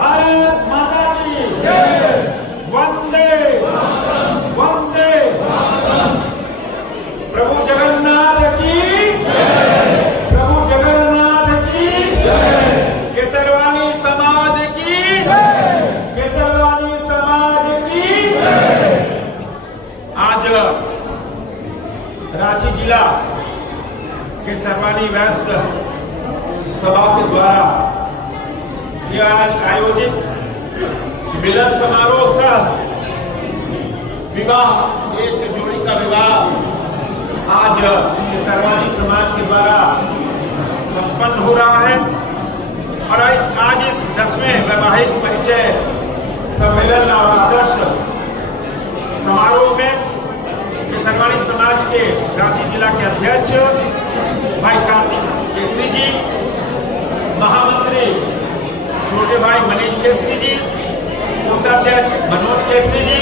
भारत माता की जय। वंदे वंदे प्रभु जगन्नाथ की जय। प्रभु जगन्नाथ की जय। केसरवानी समाज की जय। केसरवानी समाज की जय। आज रांची जिला केसरवानी वैश्य सभा के द्वारा यह आयोजित मिलन समारोह सह विवाह, एक जोड़ी का विवाह आज केसरवानी समाज के द्वारा संपन्न हो रहा है। और आज इस 10वें वैवाहिक परिचय सम्मेलन और आदर्श समारोह में केसरवानी समाज के रांची जिला के अध्यक्ष भाई काशी केसरी जी, महामंत्री छोटे भाई मनीष केसरी जी, कोषाध्यक्ष मनोज केसरी जी,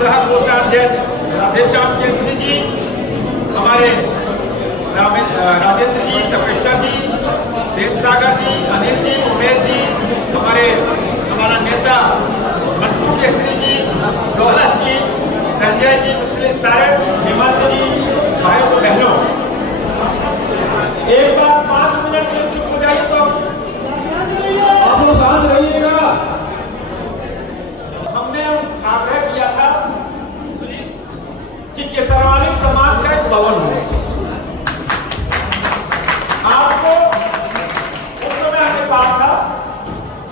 सह कोषाध्यक्ष राधेश्याम केसरी जी, हमारे राजेंद्र जी, तपेश्वर जी, देवसागर जी, अनिल जी, उमेश जी, हमारा नेता मंटू केसरी जी, दौलत जी, संजय जी, सारे हेमंत जी, भाइयों और बहनों, एक बार 5 मिनट में चुप हो जाइए तो आप लोग शांत रहिएगा। हमने आग्रह किया था कि केसरवानी समाज का एक भवन होना चाहिए। आपको उस समय हमने कहा था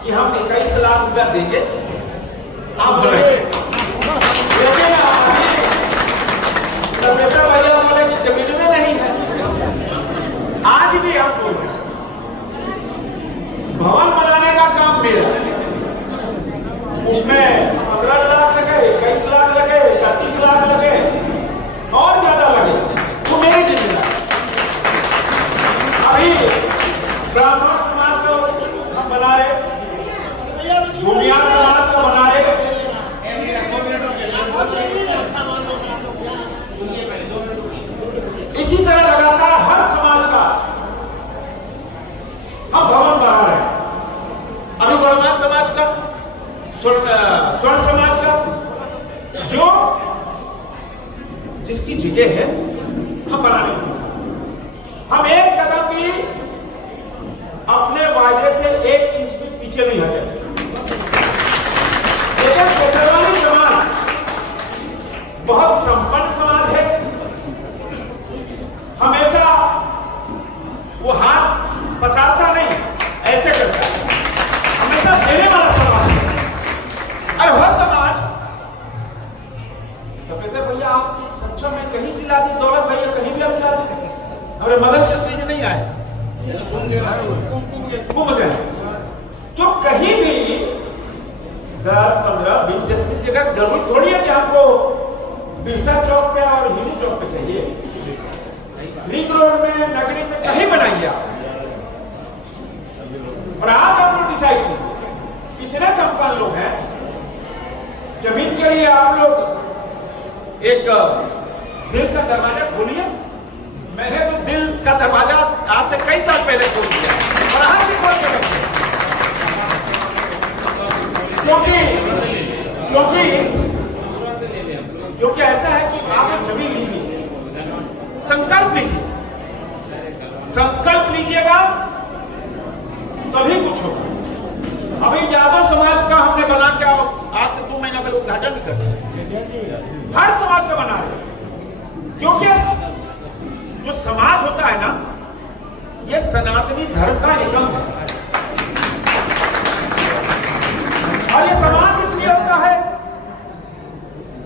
कि हम 21 लाख रुपया देंगे, आप बनाइए। लेकिन भैया बोले कि जमीन में नहीं है। आज भी हम बोल रहे हैं भवन बनाने का काम मेरा, उसमें 15 लाख लगे, 21 लाख लगे, 31 लाख लगे और ज्यादा लगे तो मेरी जिम्मेदारी। अभी ब्राह्मण समाज को हम बना रहे, भूमिया समाज को बना रहे, इसी तरह लगातार हर समाज का हम भवन बना रहे हैं। अभी गौड़वा समाज का, स्वर्ण समाज का, जो जिसकी जगह है हम बनाने हम एक कदम भी अपने वायदे से 1 इंच भी पीछे नहीं हटे। लेकिन केसरवानी समाज बहुत संपन्न समाज है, हमेशा वो हाथ पसारता नहीं, ऐसे करता है, हमेशा देने वाला समाज है। और वह समाज तो कैसे भैया आप सक्षम में कहीं दिला दी, दौलत भैया कहीं भी आप दिला दी, अरे मदन केसरी जी नहीं आए, घूम गए तो कहीं भी 10, 15, 20 की जगह जरूर थोड़ी है कि आपको बिरसा चौक पे और हिंदू चौक पे चाहिए। रिंग रोड में, नगरी में कहीं बनाइए आप। और आज आप लोग डिसाइड कीजिए, इतने संपन्न लोग हैं, जमीन के लिए आप लोग एक दिल का दरवाजा खोलिए। मैंने तो दिल का दरवाजा आज से कई साल पहले खोल दिया और आज भी खोल के रखिए, क्योंकि ऐसा है कि आप जमीन लीजिए, संकल्प लीजिएगा तभी कुछ होगा। अभी यादव समाज का हमने बना के आज से 2 महीना पहले उद्घाटन भी कर दिया, हर समाज का बना रहे, क्योंकि जो समाज होता है ना, ये सनातनी धर्म का निगम है। और ये समाज इसलिए होता है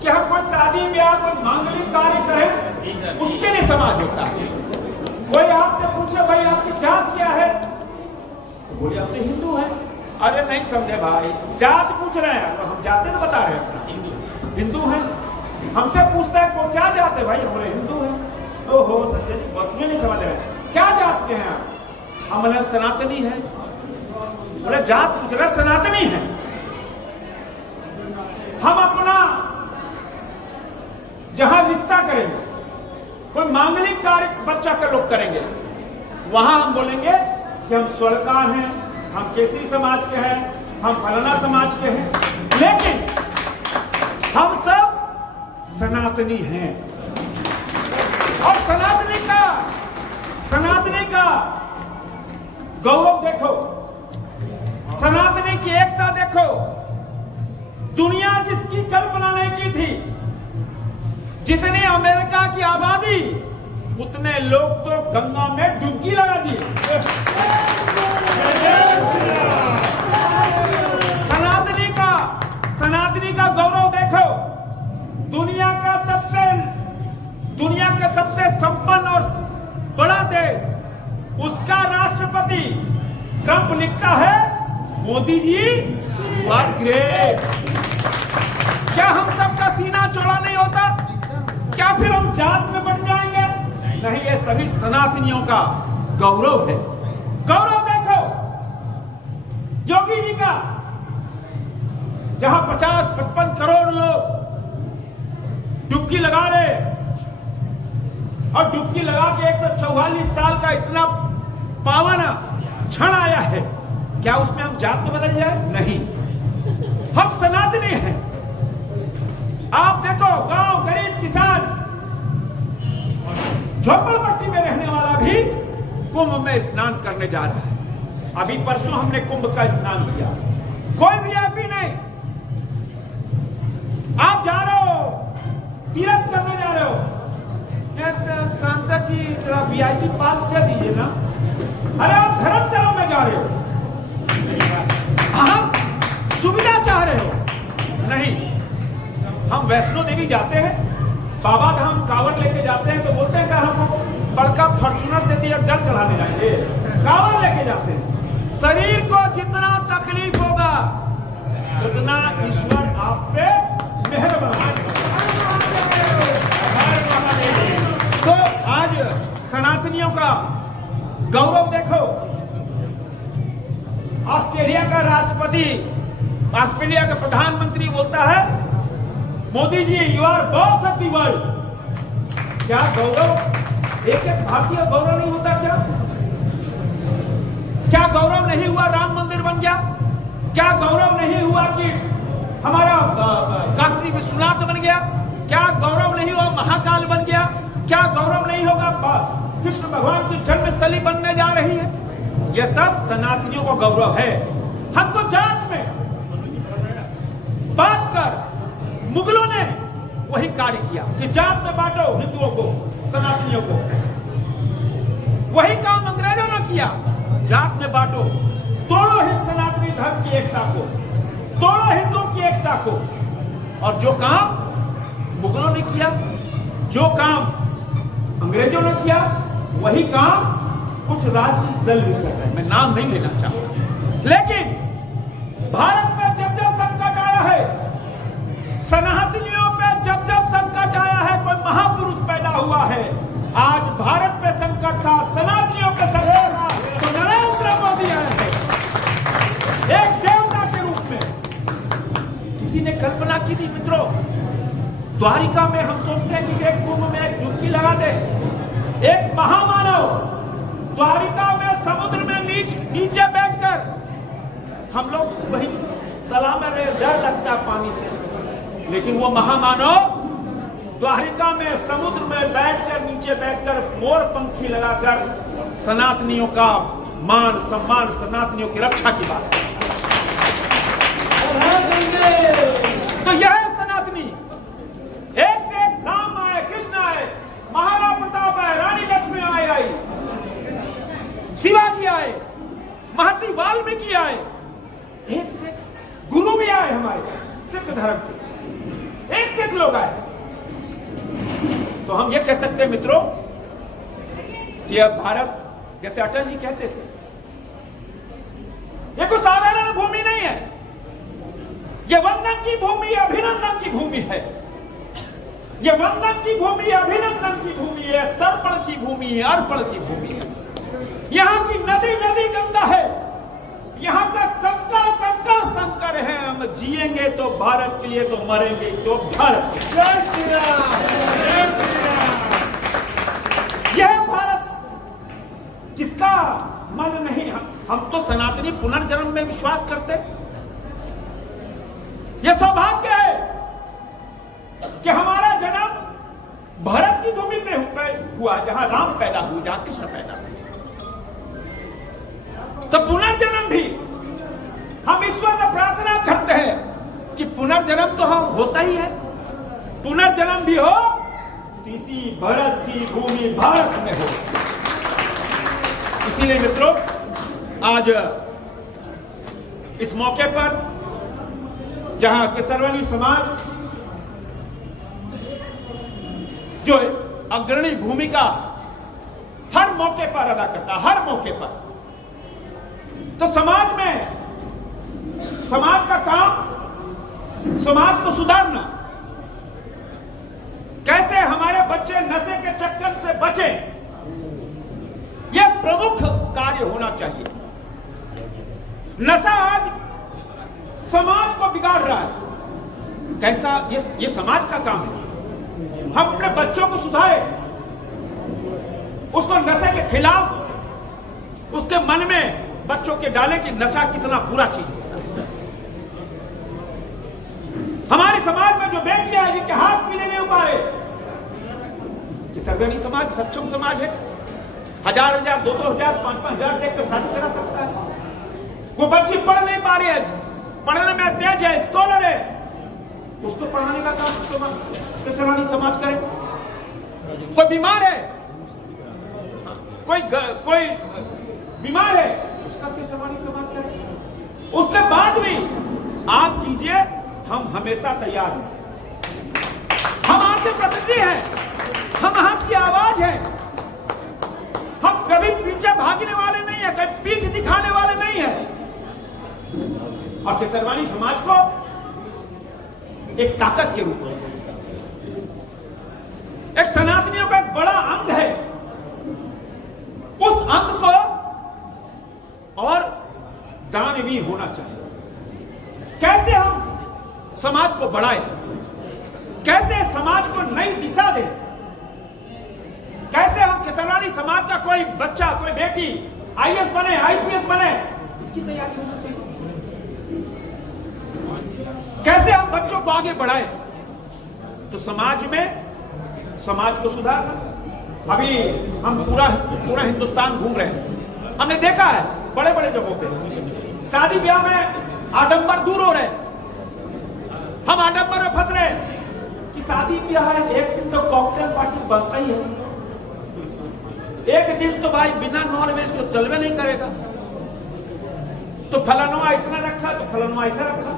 कि हम कोई शादी ब्याह, कोई मांगलिक कार्य करें, उसके लिए समाज होता है। कोई आपसे पूछे भाई आपकी जात क्या है, तो बोले आप तो हिंदू हैं। अरे नहीं समझे भाई, जात पूछ रहे हैं तो हम जाते तो बता रहे हैं अपना हिंदू हैं। हमसे पूछता है को क्या जात है, भाई हमारे हिंदू हैं। ओहो संजय जी बात नहीं समझ रहे, क्या जात के हैं आप? हम बोले सनातनी है। बोले जात पूछ रहे, सनातनी है। हम अपना जहां रिश्ता करेंगे, कोई मांगलिक कार्य बच्चा का लोग करेंगे, वहां हम बोलेंगे कि हम स्वर्णकार हैं, हम केसरी समाज के हैं, हम फलाना समाज के हैं, लेकिन हम सब सनातनी हैं। और सनातनी का गौरव देखो, सनातनी की एकता देखो। दुनिया जिसकी कल्पना नहीं की थी, जितनी अमेरिका की आबादी उतने लोग तो गंगा में डुबकी लगा दी। सनातनी का गौरव देखो। दुनिया का सबसे संपन्न और बड़ा देश, उसका राष्ट्रपति ट्रंप लिखता है, Modi ji you are great. क्या हम सबका सीना चौड़ा नहीं होता? क्या फिर हम जात में बंट जाएंगे? नहीं, ये सभी सनातनियों का गौरव है। गौरव देखो योगी जी का, जहां 50-55 करोड़ लोग डुबकी लगा रहे, और डुबकी लगा के 144 साल का इतना पावन क्षण आया है, क्या उसमें हम जात में बदल जाए? नहीं, हम सनातनी हैं। आप देखो, गांव गरीब किसान, झोपड़पट्टी में रहने वाला भी कुंभ में स्नान करने जा रहा है। अभी परसों हमने कुंभ का स्नान किया, कोई वीआईपी नहीं। आप जा रहे हो, तीर्थ करने जा रहे हो, सांसद जी जरा वीआईपी पास दे दीजिए ना। अरे आप धर्म में जा रहे हो, हम सुविधा चाह रहे हो। नहीं, हम वैष्णो देवी जाते हैं, बाबा धाम कांवर लेके जाते हैं, तो बोलते हैं कि हमको बड़का फॉर्च्यूनर दे दिया, जल चढ़ाने जाएंगे। कांवर लेके जाते हैं। शरीर को जितना तकलीफ होगा उतना ईश्वर आप पे मेहरबान। तो आज सनातनियों का गौरव देखो। ऑस्ट्रेलिया का राष्ट्रपति, ऑस्ट्रेलिया का प्रधानमंत्री बोलता है, Modi ji you are boss of the world. क्या गौरव एक भारतीय गौरव नहीं होता? क्या गौरव नहीं हुआ राम मंदिर बन गया? क्या गौरव नहीं हुआ कि हमारा काशी विश्वनाथ बन गया? क्या गौरव नहीं हुआ महाकाल बन गया? क्या गौरव नहीं होगा कृष्ण भगवान की जन्मस्थली बनने जा रही है? यह सब सनातनियों को गौरव है। हमको जात में बात कर मुगलों ने वही कार्य किया कि जात में बांटो हिंदुओं को, सनातनियों को। वही काम अंग्रेजों ने किया, जात में बांटो, तोड़ो सनातनी धर्म की एकता को, तोड़ो हिंदुओं की एकता को। और जो काम मुगलों ने किया, जो काम अंग्रेजों ने किया, वही काम कुछ राजनीतिक दल भी कर रहे हैं। मैं नाम नहीं लेना चाहता, लेकिन भारत में जब जब संकट आया है, सनातनियों पे जब जब संकट आया है, कोई महापुरुष पैदा हुआ है। आज भारत पे संकट था, सनातनियों पे संकट था, तो नरेंद्र मोदी आए हैं एक देवता के रूप में। किसी ने कल्पना की थी मित्रों, द्वारिका में हम सोचते हैं कि एक कुंभ में एक डुबकी लगा दे, एक महामानव द्वारिका में समुद्र में नीचे बैठकर, हम लोग वही तालाब में डर लगता पानी से, लेकिन वो महामानव द्वारिका में समुद्र में बैठकर, नीचे बैठकर मोर पंखी लगाकर सनातनियों का मान सम्मान, सनातनियों की रक्षा की बात है। तो यह है सनातनी। एक से एक राम आए, कृष्ण आए, महाराणा प्रताप आए, रानी लक्ष्मी आई, शिवाजी आए, महर्षि वाल्मीकि आए, एक से गुरु भी आए हमारे सिख धर्म के, एक से एक लोग आए। तो हम ये कह सकते हैं मित्रों कि अब भारत, जैसे अटल जी कहते थे, ये कोई साधारण भूमि नहीं है, ये वंदन की भूमि, अभिनंदन की भूमि है। ये वंदन की भूमि, अभिनंदन की भूमि है, तर्पण की भूमि है, अर्पण की भूमि है। यहाँ की नदी नदी गंगा है, यहाँ का कंका कंका शंकर है। हम जिएंगे तो भारत के लिए, तो मरेंगे तो भारत। जय श्री राम, जय श्री राम। यह भारत किसका मन नहीं? हम तो सनातनी पुनर्जन्म में विश्वास करते, यह सौभाग्य है कि हमारा जन्म भारत की भूमि पे हुआ, जहां राम पैदा हुए, जहां कृष्ण पैदा हुए। तो पुनर्जन्म भी हम ईश्वर से प्रार्थना करते हैं कि पुनर्जन्म तो हम होता ही है, पुनर्जन्म भी हो तो इसी भारत की भूमि भारत में हो। इसीलिए मित्रों, आज इस मौके पर जहां केसरवानी समाज जो अग्रणी भूमिका हर मौके पर अदा करता, हर मौके पर, तो समाज में, समाज का काम, समाज को सुधारना, कैसे हमारे बच्चे नशे के चक्कर से बचे, यह प्रमुख कार्य होना चाहिए। नशा आज समाज को बिगाड़ रहा है, कैसा ये समाज का काम है। हम अपने बच्चों को सुधारे, उसको नशे के खिलाफ उसके मन में बच्चों के डाले कि नशा कितना बुरा चीज है। हमारे समाज में जो बेटियां हैं जिनके हाथ पीने नहीं पा रहे, कि सर्वनी समाज सक्षम समाज है, 1000 2,000 5,000 से एक शादी करा सकता है। वो बच्ची पढ़ नहीं पा रही है, पढ़ने में तेज है, स्कॉलर है, उसको पढ़ाने का काम केसरवानी समाज करे। कोई बीमार है, कोई बीमार है, उसका केसरवानी समाज करे। उसके बाद भी आप कीजिए, हम हमेशा तैयार हैं। हम आपके प्रतिनिधि हैं, हम आपकी आवाज है। हम कभी पीछे भागने वाले नहीं है, कभी पीठ दिखाने वाले नहीं है। और केसरवानी समाज को एक ताकत के रूप में, एक सनातनियों का एक बड़ा अंग है, उस अंग को और दानवीर होना चाहिए। कैसे हम समाज को बढ़ाएं, कैसे समाज को नई दिशा दें, कैसे हम केसरवानी समाज का कोई बच्चा, कोई बेटी आईएएस बने, आईपीएस बने, इसकी तैयारी होना चाहिए। कैसे हम बच्चों को आगे बढ़ाएं, तो समाज में, समाज को सुधारना। अभी हम पूरा हिंदुस्तान घूम रहे हैं, हमने देखा है बड़े बड़े जगहों पे शादी ब्याह में आडंबर दूर हो रहे, हम आडंबर में फंस रहे कि शादी ब्याह है, एक दिन तो कॉकटेल पार्टी बनता ही है, एक दिन तो भाई बिना नॉनवेज को चलवे नहीं करेगा, तो फलाना इतना रखा, तो फलाना ऐसा रखा।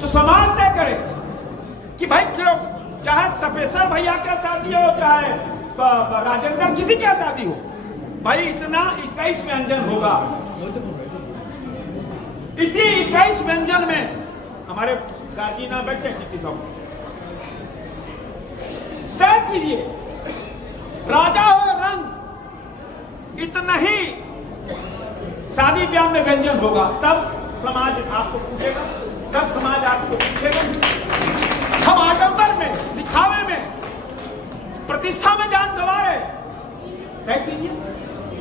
तो समाज तय करे कि भाई क्यों, चाहे तपेश्वर भैया का शादी हो, चाहे राजेंद्र किसी का शादी हो, भाई इतना 21 व्यंजन होगा। इसी 21 व्यंजन में हमारे गार्जी ना बैठे तय कीजिए, राजा हो रंग, इतना ही शादी ब्याह में व्यंजन होगा, तब समाज आपको पूछेगा, तब समाज आपको पूछेगा। हम आडंबर में, दिखावे में, प्रतिष्ठा में जान गंवा रहे, तय कीजिए,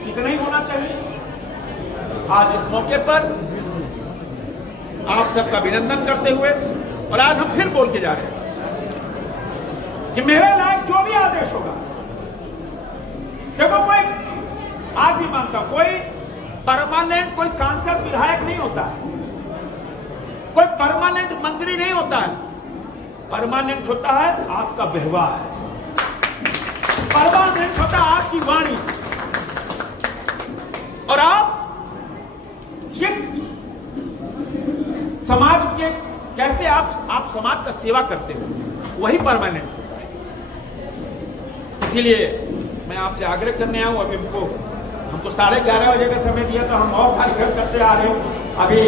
इतना ही होना चाहिए। आज इस मौके पर आप सबका अभिनंदन करते हुए, और आज हम फिर बोल के जा रहे हैं कि मेरे लायक जो भी आदेश होगा, देखो कोई आज भी मानता, कोई परमानेंट, कोई सांसद विधायक नहीं होता है, कोई परमानेंट मंत्री नहीं होता है, परमानेंट होता है आपका व्यवहार, परमानेंट होता है आपकी वाणी, और आप किस समाज के, कैसे आप समाज का सेवा करते हो, वही परमानेंट होता है। इसीलिए मैं आपसे आग्रह करने आऊं, अभी हमको 11:30 बजे का समय दिया, तो हम और कार्यक्रम करते आ रहे हैं। अभी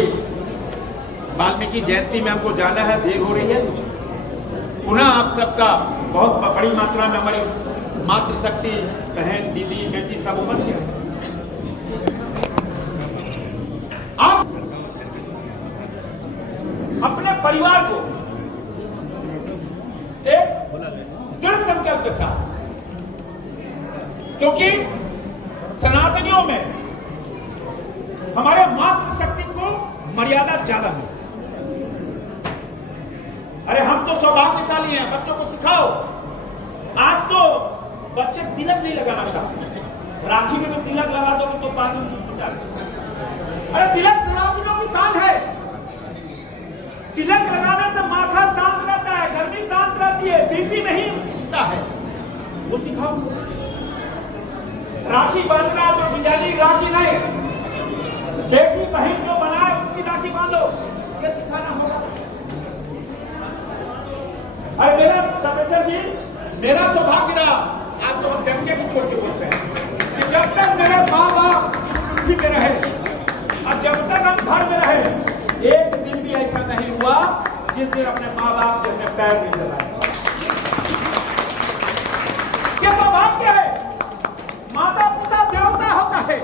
वाल्मीकि जयंती में हमको जाना है, देर हो रही है। पुनः आप सबका बहुत बड़ी मात्रा में हमारी मातृशक्ति बहन, दीदी, बेटी सब उपस्थित है। आप अपने परिवार को एक दृढ़ संकल्प के साथ, क्योंकि सनातनियों में हमारे मातृशक्ति को मर्यादा ज्यादा मिली, अरे हम तो सौभाग्यशाली हैं, बच्चों को सिखाओ। आज तो बच्चे तिलक नहीं लगाना चाहते। राखी में तो तिलक लगा दो तो बाद में चिपचिपा दो। अरे तिलक सनातनियों की शान है। तिलक लगाने से माथा शांत रहता है, गर्मी शांत रहती है, बीपी नहीं उठता है। वो सिखाओ। राखी बांधना तो डिजाइनिंग राखी नहीं, बेटी बहन को बनाए उसकी राखी बांधो, ये सिखाना होगा। अरे मेरा प्रोफेसर जी, मेरा सौभाग्य रहा, आज तो हम डंके भी छोड़ के बोलते हैं कि जब तक मेरे माँ बाप पृथ्वी में रहे और जब तक हम घर में रहे, एक दिन भी ऐसा नहीं हुआ जिस दिन अपने माँ बाप से अपने पैर नहीं लगाए। क्या सौभाग्य है। माता पिता देवता होता है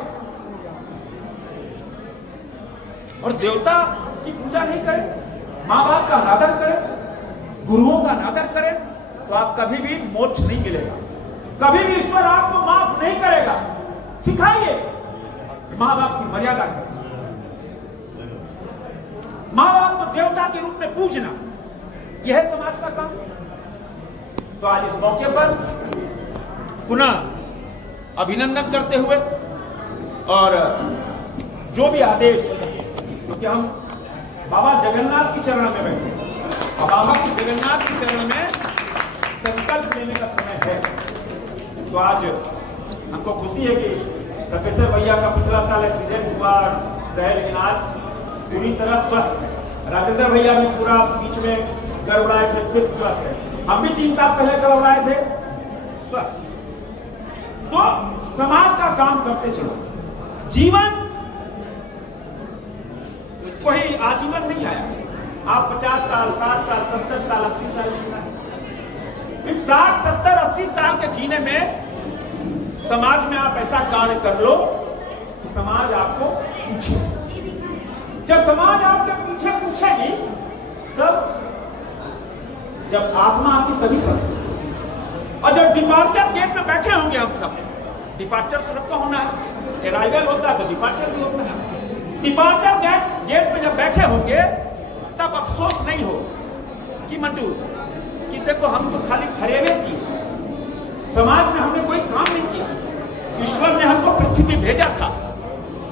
और देवता की पूजा नहीं करें, माँ बाप का अनादर करें, गुरुओं का अनादर करें, तो आप कभी भी मोक्ष नहीं मिलेगा, कभी भी ईश्वर आपको माफ नहीं करेगा। सिखाइए माँ बाप की मर्यादा करें, माँ बाप को देवता के रूप में पूजना, यह है समाज का काम। तो आज इस मौके पर पुनः अभिनंदन करते हुए और जो भी आदेश, क्योंकि हम बाबा जगन्नाथ की चरण में बैठे और बाबा की जगन्नाथ की चरण में संकल्प लेने का समय है। तो आज हमको खुशी है कि प्रोफेसर भैया का पिछला साल एक्सीडेंट हुआ रहे, लेकिन आज पूरी तरह स्वस्थ है। राजेंद्र भैया भी पूरा बीच में गड़बड़ाए थे, फिर स्वस्थ है। हम भी 3 साल पहले गड़बड़ाए थे, स्वस्थ। तो समाज का काम करते चलो। जीवन कोई आजीवन नहीं आया। आप 50 साल, 60 साल, 70 साल, 80 साल जीना है। 60, 70, 80 साल के जीने में समाज में आप ऐसा कार्य कर लो कि समाज आपको पूछे। जब समाज आपके पीछे पूछेगी, तब जब आत्मा आपकी तभी संतुष्ट होगी। और जब डिपार्चर गेट में बैठे होंगे हम सब, डिपार्चर तो सबका होना है, अराइवल होता है तो डिपार्चर भी होता है। डिपार्चर गेट पे जब बैठे होंगे, तब अफसोस नहीं हो कि मंटू कि देखो हम तो खाली फरेवे किए, समाज में हमने कोई काम नहीं किया। ईश्वर ने हमको पृथ्वी पे भेजा था,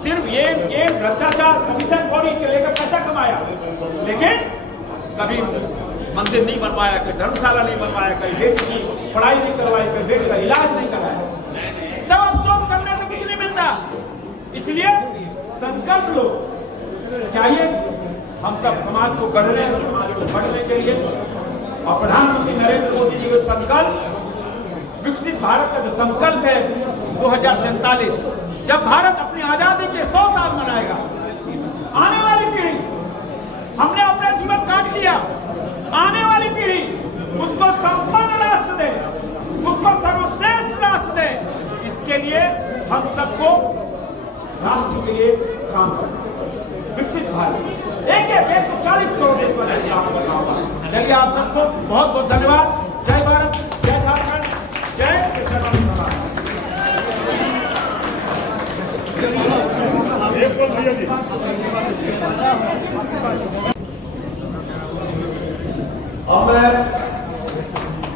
सिर्फ ये भ्रष्टाचार, कमीशन खोरी के लेकर पैसा कमाया, लेकिन कभी मंदिर नहीं बनवाया, कहीं धर्मशाला नहीं बनवाया, कहीं बेटी की पढ़ाई नहीं करवाई, कहीं बेटी का इलाज नहीं कराया। तब अफसोस करने से कुछ नहीं मिलता। इसलिए संकल्प लो। चाहिए हम सब समाज को गढ़ रहे हैं, समाज को बढ़ने के लिए। और प्रधानमंत्री नरेंद्र मोदी जी का संकल्प, विकसित भारत का जो संकल्प है 2047, जब भारत अपनी आजादी के 100 साल मनाएगा, आने वाली पीढ़ी, हमने अपना जीवन काट लिया, आने वाली पीढ़ी उसको संपन्न राष्ट्र दे, उसको सर्वश्रेष्ठ राष्ट्र दे। इसके लिए हम सबको राष्ट्र के लिए काम करना। विकसित भारत, एक 140 करोड़ देशवासी काम करना होगा। चलिए आप सबको बहुत बहुत धन्यवाद। जय भारत, जय झारखंड, जय किसान समाज। अब मैं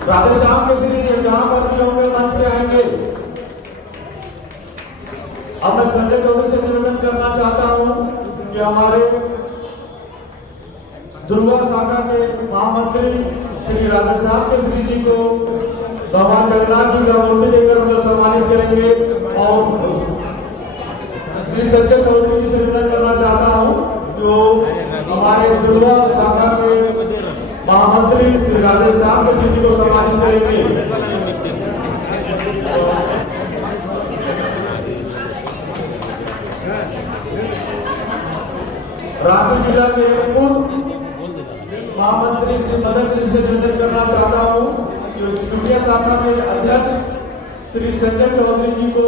राधे श्याम के श्री जहां पर भी होंगे मंच पे आएंगे। अब मैं संजय चौधरी से निवेदन करना चाहता हूं कि हमारे दुर्गा शाखा के महामंत्री श्री राधे श्याम के श्री जी को भगवान जगन्नाथ जी का मूर्ति देकर उन्हें सम्मानित करेंगे। और श्री संजय चौधरी जी से निवेदन करना चाहता हूं जो हमारे दुर्गा शाखा के महामंत्री श्री राधे श्याम के श्री जी को सम्मानित करेंगे। रांची जिला के पूर्व महामंत्री श्री मदन जी से निवेदन करना चाहता हूँ कि सूर्या शाखा के अध्यक्ष श्री संजय चौधरी जी को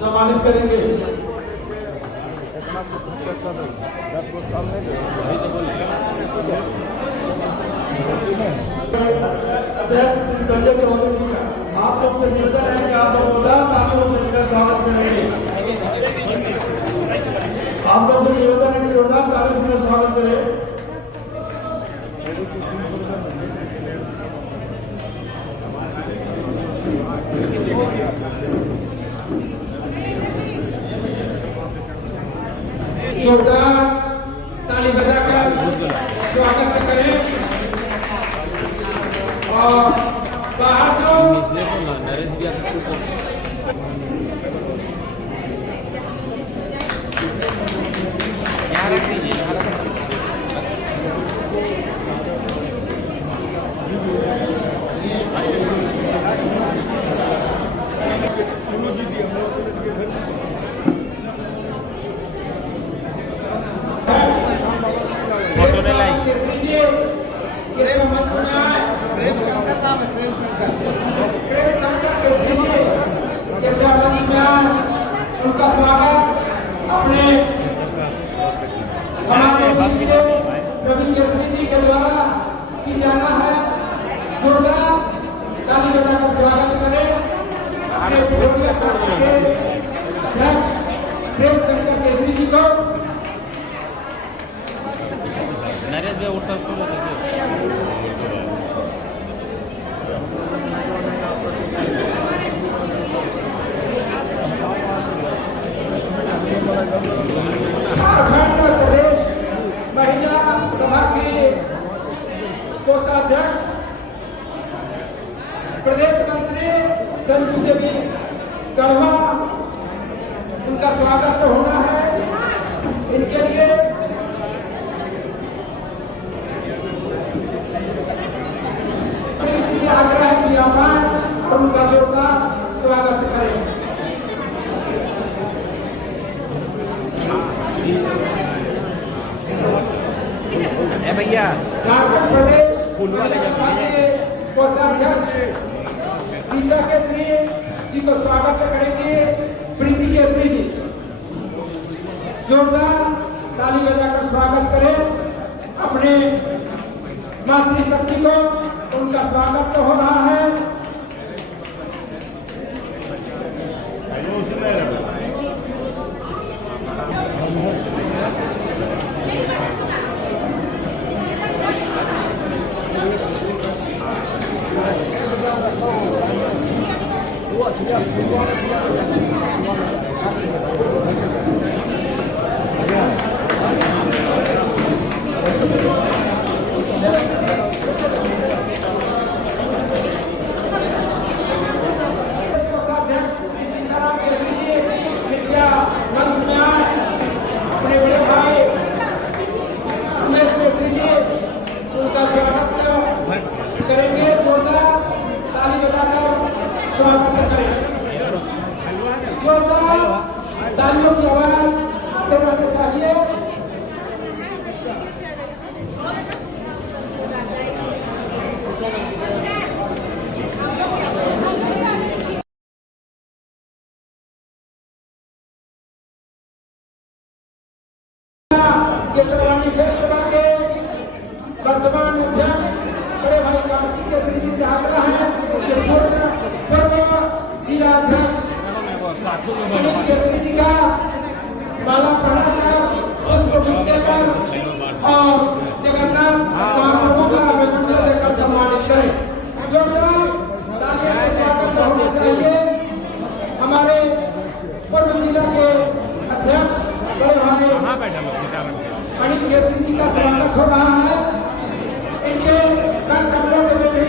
सम्मानित करेंगे। अध्यक्ष श्री संजय चौधरी जी का आप लोग से निवेदन है कि आप लोग स्वागत करेंगे। आप लोग निवेदन है कि जोरदार ताली से स्वागत करें। जोरदार ताली बजाकर स्वागत करें। और बाहर जो उनका स्वागत अपने रवि केसरी जी के द्वारा की जाना है। जोरदार ताली बजाकर स्वागत करें अपने अध्यक्ष प्रेम शंकर केसरी जी को। झारखंड प्रदेश महिला सभा के कोषाध्यक्ष प्रदेश मंत्री संजू देवी गढ़वा, उनका स्वागत होना है। इनके लिए से आग्रह किया और उनका जोरदार स्वागत करें। भैया झारखंड प्रदेश कोषाध्यक्ष गीता केसरी जी को स्वागत करेंगे प्रीति केसरी जी। जोरदार ताली बजाकर स्वागत करें अपने मातृशक्ति को। उनका स्वागत तो हो रहा है। तालियों की आवाज आते रहना चाहिए। केसरवानी फेस्टिवल के वर्तमान अध्यक्ष बड़े भाई कार्तिक केसरी जी से आग्रह है कि पूर्व जिला अध्यक्ष केसरी जी का माला पढ़ाकर पुष्प देकर और जगन्नाथ महाप्रभु का अभिनंदन देकर सम्मानित करें। जोरदार तालियों से स्वागत होना चाहिए। हमारे पूर्व जिला के अध्यक्ष बड़े भाई मणि केसरी जी का स्वागत हो रहा है। इनके कार्यक्रमों में भी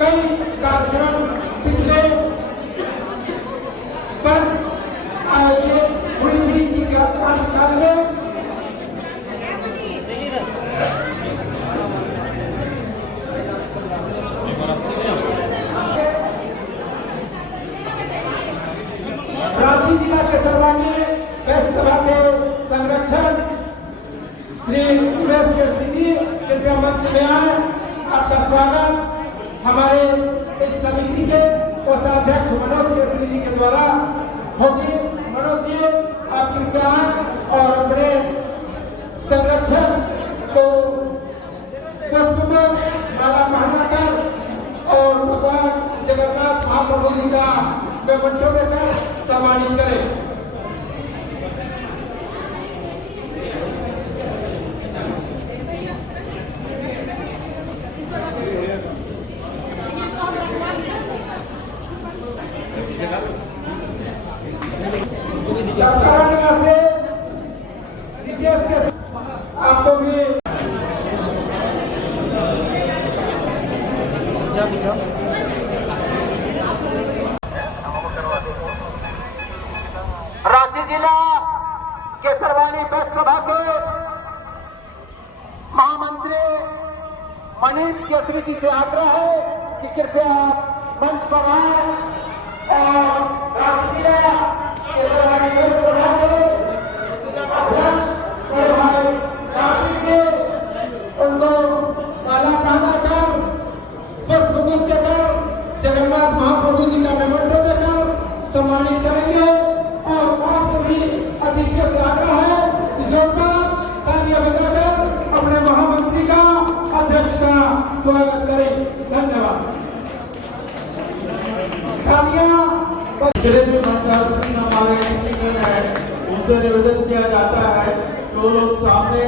कई कार्यक्रम पिछले वर्ष आयोजित हुई थी इनके कार्यकाल में। रांची जिला के सर्वांगी प्रेस सभा के संरक्षक श्री सुरेश केसरी जी कृपया मंच में आए। आपका स्वागत हमारे इस समिति के कोषाध्यक्ष मनोज केसरी जी के द्वारा होगी। मनोज जी आप कृपया आए और अपने संरक्षक को पुष्प माला पहनाकर और भगवान जगन्नाथ महाप्रभु जी का मेमोंटो देकर सम्मानित करें। से महामंत्री मनीष केसरी जी से आग्रह है कि कृपया मंच पर आए और राष्ट्रीय उनको माला पहना कर पुष्प गुच्छ देकर जगन्नाथ महाप्रभु जी का मेमोंटो देकर सम्मानित करेंगे। और पास सभी अतिथियों से आग्रह है कि जोरदार तालियां बजाकर अपने महामंत्री का अध्यक्ष का स्वागत करें। धन्यवाद। तालियां जितने भी मंचासीन हमारे है उनसे निवेदन किया जाता है कि वो लोग सामने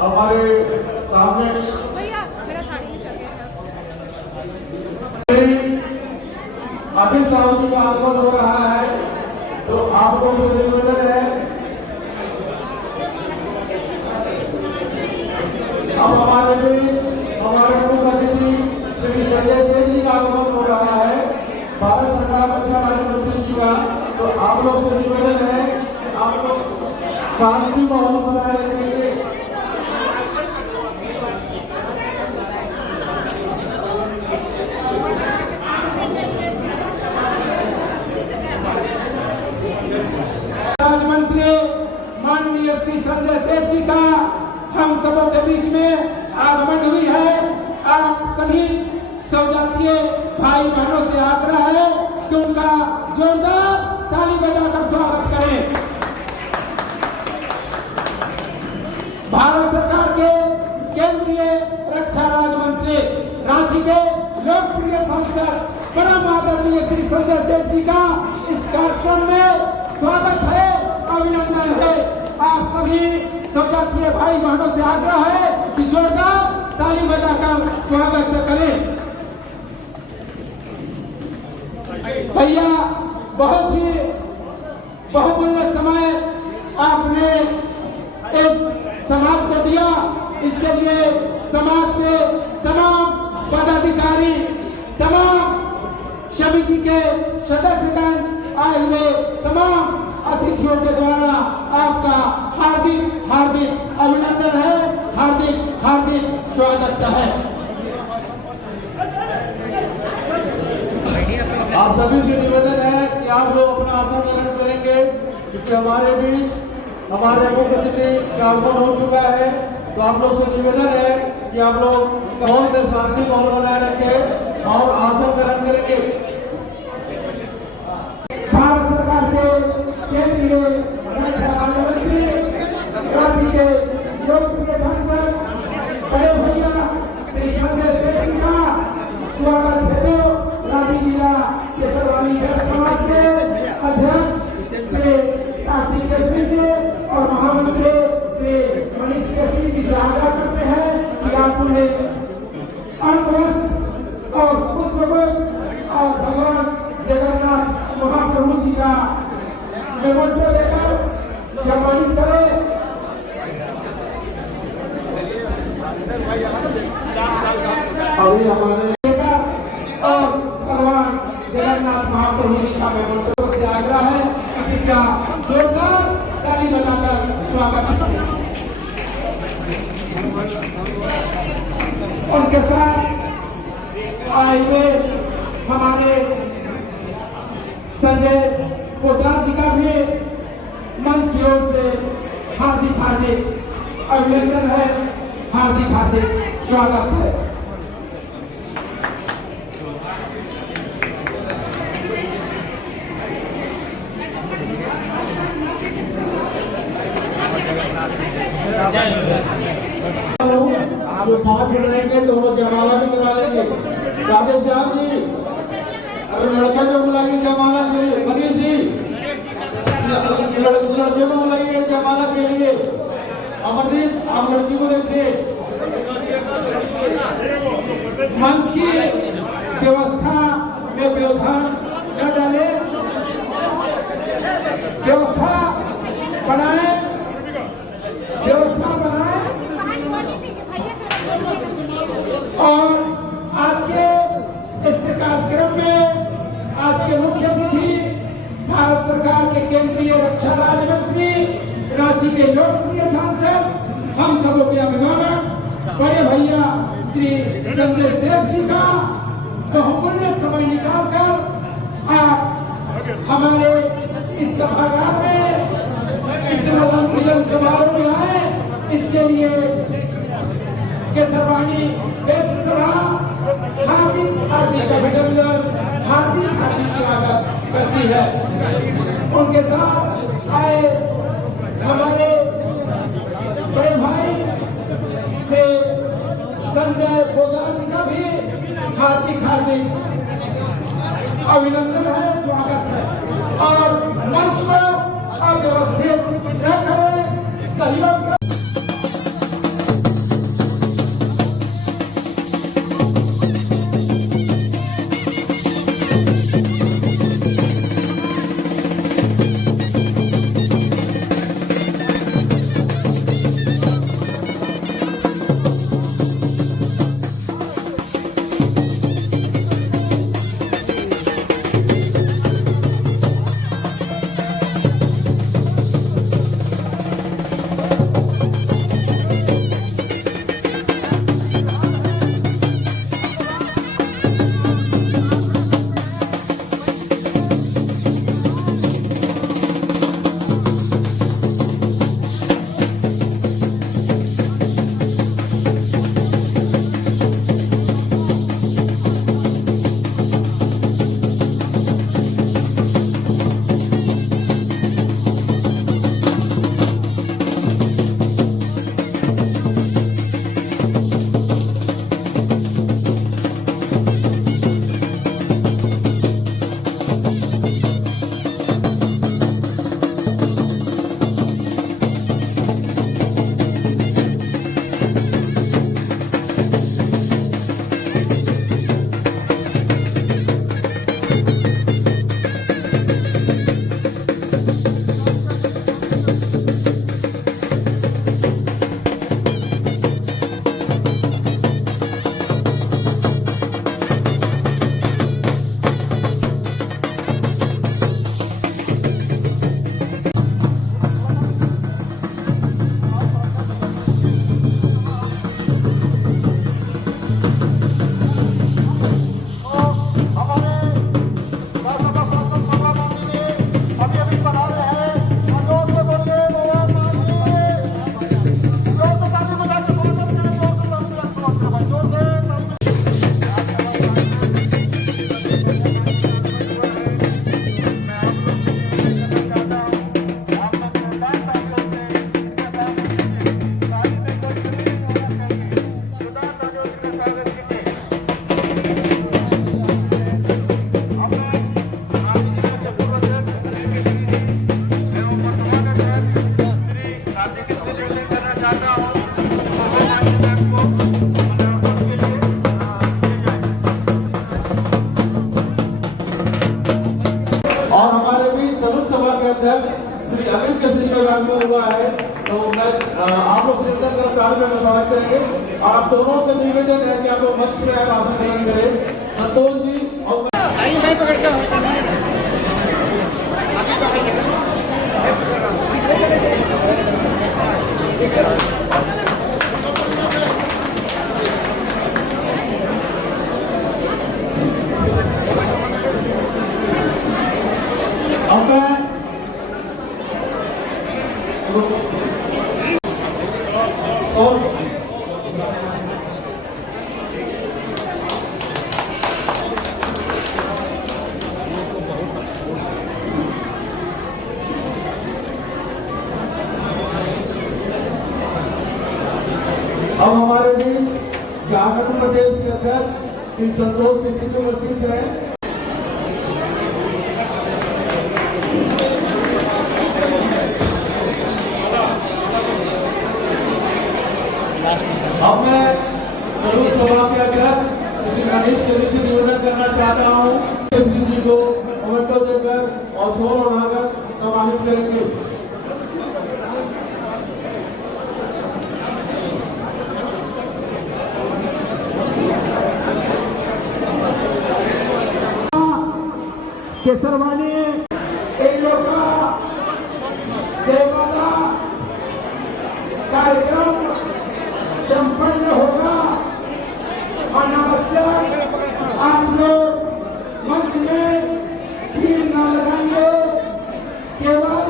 हमारे सामने अखिल साहब जी का आगमन हो रहा है, तो आप लोगों से निवेदन है अब हमारे मुख्य अतिथि श्री संजय सिंह जी का आगमन हो रहा है, भारत सरकार रक्षा राज्य मंत्री जी का। तो आप लोग से निवेदन है कि आप लोग शांति माहौल बनाए रखेंगे। राज्यमंत्री माननीय श्री संजय सेठ जी का हम सबों के बीच में आगमन हुई है। आप सभी सौजातीय भाई बहनों से आग्रह है कि उनका जोरदार ताली बजाकर स्वागत करें। भारत सरकार के केंद्रीय रक्षा राज्य मंत्री, रांची के लोकप्रिय सांसद परम आदरणीय श्री संजय सेठ जी का इस कार्यक्रम में स्वागत है, अभिनंदन है। आप सभी सौजातीय भाई बहनों से आग्रह है कि जोरदार ताली बजाकर स्वागत करें। भैया बहुत ही बहुमूल्य समय आपने इस समाज को दिया, इसके लिए समाज के तमाम पदाधिकारी, तमाम समिति के सदस्यगण, आए हुए तमाम अतिथियों के द्वारा आपका हार्दिक हार्दिक अभिनंदन है, हार्दिक हार्दिक स्वागत है। आप सभी से निवेदन है कि आप लोग अपना आसन ग्रहण करेंगे, क्योंकि हमारे बीच हमारे मुख्य अतिथि का आगमन हो चुका है। तो आप लोग से निवेदन है कि आप लोग माहौल में शांति माहौल बनाए रखें और आसन ग्रहण करेंगे। भारत सरकार के केंद्रीय रक्षा राज्य मंत्री, रांची के लोकप्रिय सांसद बड़े भैया श्री संजय सेठ जी का स्वागत है। रांची जिला के सर्वानी समाज के अध्यक्ष श्री कार्तिक केसरी जी और महामंत्री श्री मनीष केसरी जी से आग्रह करते हैं कि आप उन्हें अंतरस्थ और पुष्पगुच्छ और भगवान जगन्नाथ महाप्रभु जी का मेमोंटो देकर सम्मानित करें। अभी हमारे और भगवान जगन्नाथ महाप्रभु जी का मेमोंटो से आग्रह है कि क्या जोरदार ताली बजाकर स्वागत करें। उनके साथ आए हुए हमारे संजय पोद्दार जी का भी मंच की ओर से हार्दिक हार्दिक अभिनंदन है, हार्दिक हार्दिक स्वागत है। जो 5 मिनट रहेंगे तो वो जयमाला भी करा लेंगे। राधे श्याम जी, अगर लड़के को बुलाइए जयमाला के लिए, मनीष जी लड़के को बुलाइए जयमाला के लिए। अमरदीप, आप लड़की को देखिए। मंच की व्यवस्था में व्यवधान न डाले, व्यवस्था बनाए, व्यवस्था बनाए। और आज के इस कार्यक्रम में आज के मुख्य अतिथि भारत सरकार के केंद्रीय रक्षा राज्य मंत्री, रांची के लोकप्रिय सांसद, हम सबों के अभिभावक बड़े भैया श्री संजय सेठ जी का बहुमूल्य समय निकालकर आप हमारे इस सभागार में इस मिलन समारोह में आए, इसके लिए केसरवानी बेस्ट सभा हार्दिक अभिनंदन, हार्दिक स्वागत करती है। उनके साथ आए हमारे बड़े भाई से संजय पोदार जी का भी हार्दिक अभिनंदन है, स्वागत है। और मंच पर अव्यवस्थित न करें, सहयोग श्री अनिल केसरी का आगमन हुआ है, तो मैं आप लोग कर्मचारी में स्वागत करेंगे। आप दोनों से निवेदन है कि आप लोग मंच पे आए भाषण ग्रहण करें। संतोष जी और मैं पकड़ता हूँ। अब हमारे बीच झारखंड प्रदेश के अध्यक्ष श्री संतोष जी उपस्थित हैं। अब मैं सभा के अध्यक्ष श्री गणेश चौधरी से निवेदन करना चाहता हूँ, श्री जी को मोमेंटो देकर और शोर उड़ाकर सम्मानित करेंगे। केसरवानी जयमाला कार्यक्रम संपन्न होगा। और नमस्कार, आप लोग मंच में भीड़ न लगाएंगे, केवल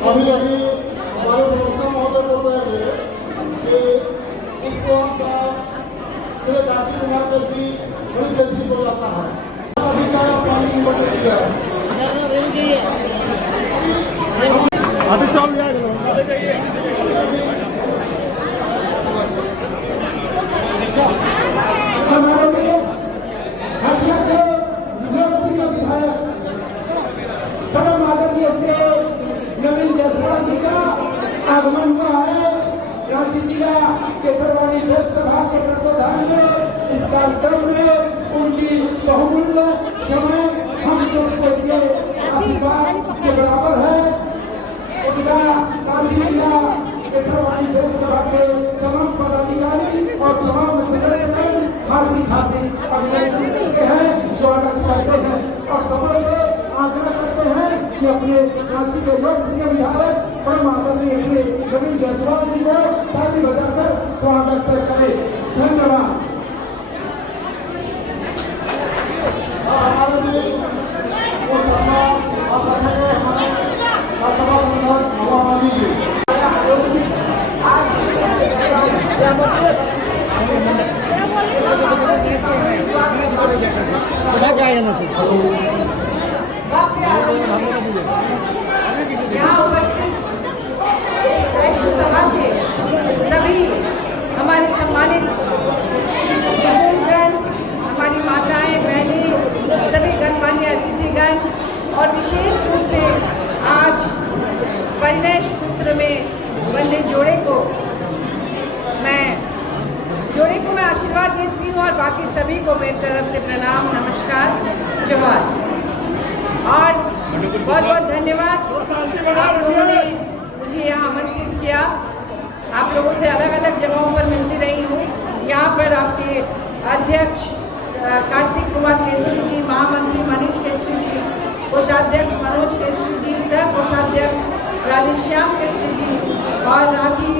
अभी हमारे प्रवक्ता महोदय बोल रहे थे कि उनको का श्री कार्तिक कुमार केसरी पुलिस केसरी को जाता है। अभी का पानी की बोतल दिया है। हमारे हटिया के लोकप्रिय विधायक परम आदरणीय श्री नवीन जायसवाल जी का आगमन हुआ है। रांची जिला केसरवाड़ी व्यस्त सभा के तत्वाधान में इस कार्यक्रम में उनकी बहुमूल्य समय हम सबको दिए आशीर्वाद के बराबर है। उनका रांची जिला केसरवाड़ी व्यस्त सभा के तमाम पदाधिकारी और तमाम सदस्य हार्दिक अभिनंदन करते हैं, स्वागत करते हैं और सबसे आग्रह करते हैं कि अपने रांची के लोकप्रिय विधायक परम आदरणीय श्री नवीन जायसवाल जी को ताली बजाकर स्वागत करें। धन्यवाद। हमारे भी वो करना आप रखेंगे हमारे हवामानी जी। यहाँ उपस्थित इस वैश्य सभा के सभी हमारे सम्मानित बुजुर्गगण, हमारी माताएं, बहनें, सभी गणमान्य अतिथिगण और विशेष रूप से आज परिणय सूत्र में बंधे जोड़े को मैं आशीर्वाद देती हूँ और बाकी सभी को मेरी तरफ से प्रणाम, नमस्कार, जोहार और बहुत बहुत धन्यवाद। आप लोगों ने मुझे यहाँ आमंत्रित किया। आप लोगों से अलग अलग जगहों पर मिलती रही हूँ। यहाँ पर आपके अध्यक्ष कार्तिक कुमार केसरी जी, महामंत्री मनीष केसरी जी, कोषाध्यक्ष मनोज केसरी जी, सह कोषाध्यक्ष राधेश्याम केसरी जी और रांची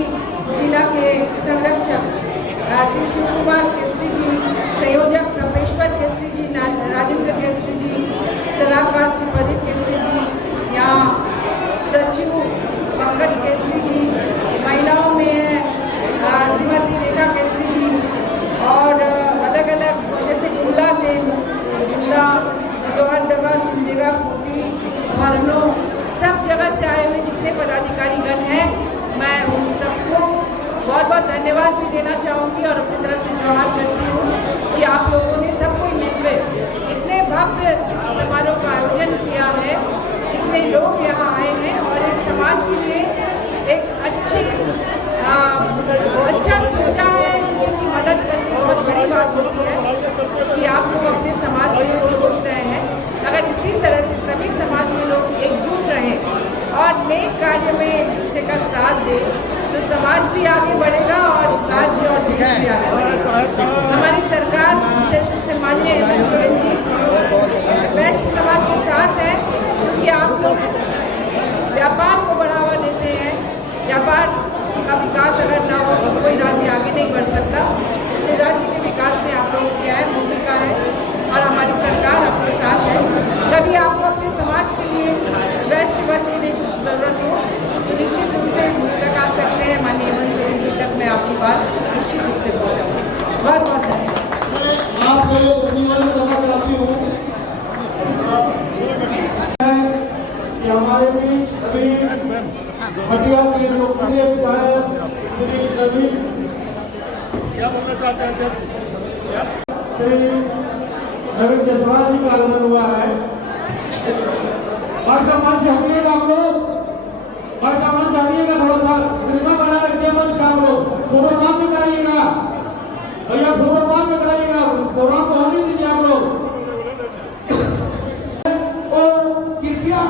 जिला के संरक्षक श्री शिव कुमार केसरी जी, संयोजक तपेश्वर केसरी जी, राजेंद्र केसरी जी, सलाहकार श्री प्रदीप केसरी जी, यहाँ सचिव पंकज केसरी जी, महिलाओं में है श्रीमती रेखा केसरी जी और अलग अलग जैसे गुमला से गुमला, जोहरदगा, सिमडेगा, खूंटी, भरनो, सब जगह से आए हुए जितने पदाधिकारीगण हैं, मैं उन सबको बहुत बहुत धन्यवाद भी देना चाहूँगी और अपनी तरफ से जोहार करती हूँ कि आप लोगों ने सब कोई मिलकर इतने भव्य समारोह का आयोजन किया है, इतने लोग यहाँ आए हैं और एक समाज के लिए एक अच्छा सोचा है, उनकी मदद करनी बहुत बड़ी बात होती है कि आप लोग अपने समाज के लिए सोच रहे हैं। अगर इसी तरह से सभी समाज के लोग एकजुट रहें और नेक कार्य में एक दूसरे का साथ दें तो समाज भी आगे बढ़ेगा और राज्य और देश भी आगे बढ़ेगा। हमारी सरकार विशेष रूप से माननीय हेमंत सोरेन जी वैश्य समाज के साथ है क्योंकि आप लोग व्यापार को बढ़ावा देते हैं। व्यापार का विकास अगर ना हो तो कोई राज्य आगे नहीं बढ़ सकता। इसलिए राज्य के विकास में आप लोगों की अहम भूमिका है और हमारी सरकार आपके साथ है। कभी आपको अपने समाज के लिए, वैश्य वर्ग के लिए कुछ ज़रूरत हो तो निश्चित रूप से मुझ तक आ सकते हैं। माननीय हेमंत सोरेन जी तक मैं आपकी बात निश्चित रूप से पहुँचाऊँगी। बहुत बहुत धन्यवाद। आपको निवेदन करना चाहती हूँ कि हमारे बीच अभी हटिया के लोकप्रिय विधायक श्री नवीन जायसवाल जी का आगमन हुआ है। और मंच हटिएगा हम लोग, और मंच हटिएगा, थोड़ा सा कृपा बना रखिए मंच का हम लोग। प्रोग्राम में कराइएगा भैया, प्रोग्राम में कराइएगा, प्रोग्राम को होने दीजिए हम लोग। कृपया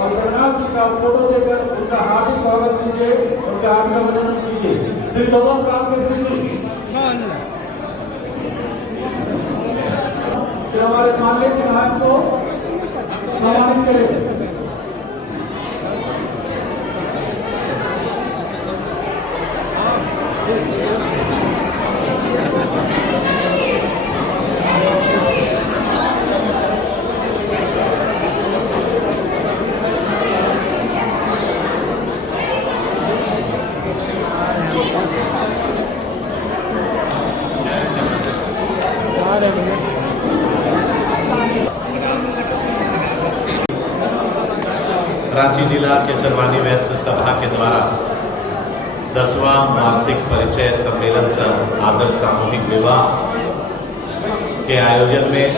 और प्रणाम जी का फोटो देकर उनका हार्दिक स्वागत कीजिए, उनका हार्दिक अभिनंदन कीजिए। श्री गौतम राम केसरी जी हमारे माननीय विधायक को सम्मानित करें। रांची जिला केसरवानी वैश्य सभा के द्वारा 10वां वार्षिक परिचय सम्मेलन सह आदर्श सामूहिक विवाह के आयोजन में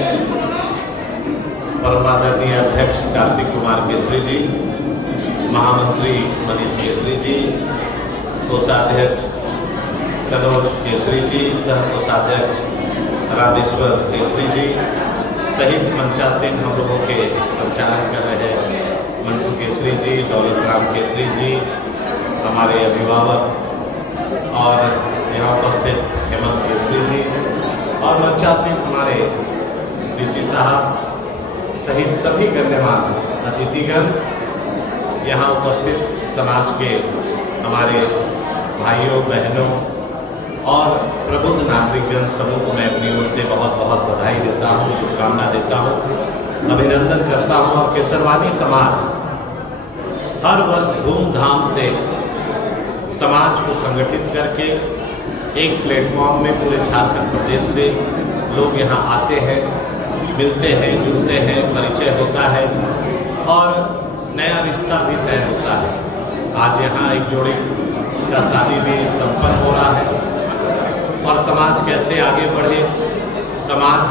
परमादरणीय अध्यक्ष कार्तिक कुमार केसरी जी, महामंत्री मनीष केसरी जी, कोषाध्यक्ष सनोज केसरी जी, सह कोषाध्यक्ष रामेश्वर केसरी जी सहित मंचासीन हम लोगों के संचालन कर रहे मंटू केसरी जी, दौलत राम केसरी जी, हमारे अभिभावक और यहाँ उपस्थित हेमंत केसरी जी और मंचासीन हमारे डीसी साहब सहित सभी गण्यमान्य अतिथिगण, यहाँ उपस्थित समाज के हमारे भाइयों बहनों और प्रबुद्ध नागरिकगण समूह को मैं अपनी ओर से बहुत बहुत बधाई देता हूँ, शुभकामना देता हूँ, अभिनंदन करता हूँ। और केसरवानी समाज हर वर्ष धूमधाम से समाज को संगठित करके एक प्लेटफॉर्म में पूरे झारखंड प्रदेश से लोग यहाँ आते हैं, मिलते हैं, जुड़ते हैं, परिचय होता है और नया रिश्ता भी तय होता है। आज यहाँ एक जोड़ी का शादी भी संपन्न हो रहा है और समाज कैसे आगे बढ़े, समाज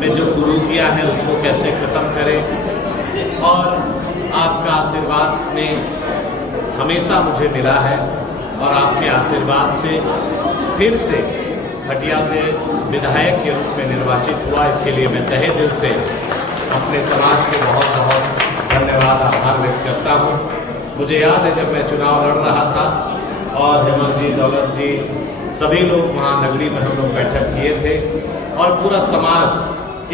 में जो कुरीतियाँ हैं उसको कैसे खत्म करें, और आपका आशीर्वाद ने हमेशा मुझे मिला है और आपके आशीर्वाद से फिर से हटिया से विधायक के रूप में निर्वाचित हुआ। इसके लिए मैं तहे दिल से अपने समाज के बहुत बहुत धन्यवाद आभार व्यक्त करता हूँ। मुझे याद है जब मैं चुनाव लड़ रहा था और हेमंत जी, दौलत जी, सभी लोग वहाँ नगरी में हम लोग बैठक किए थे और पूरा समाज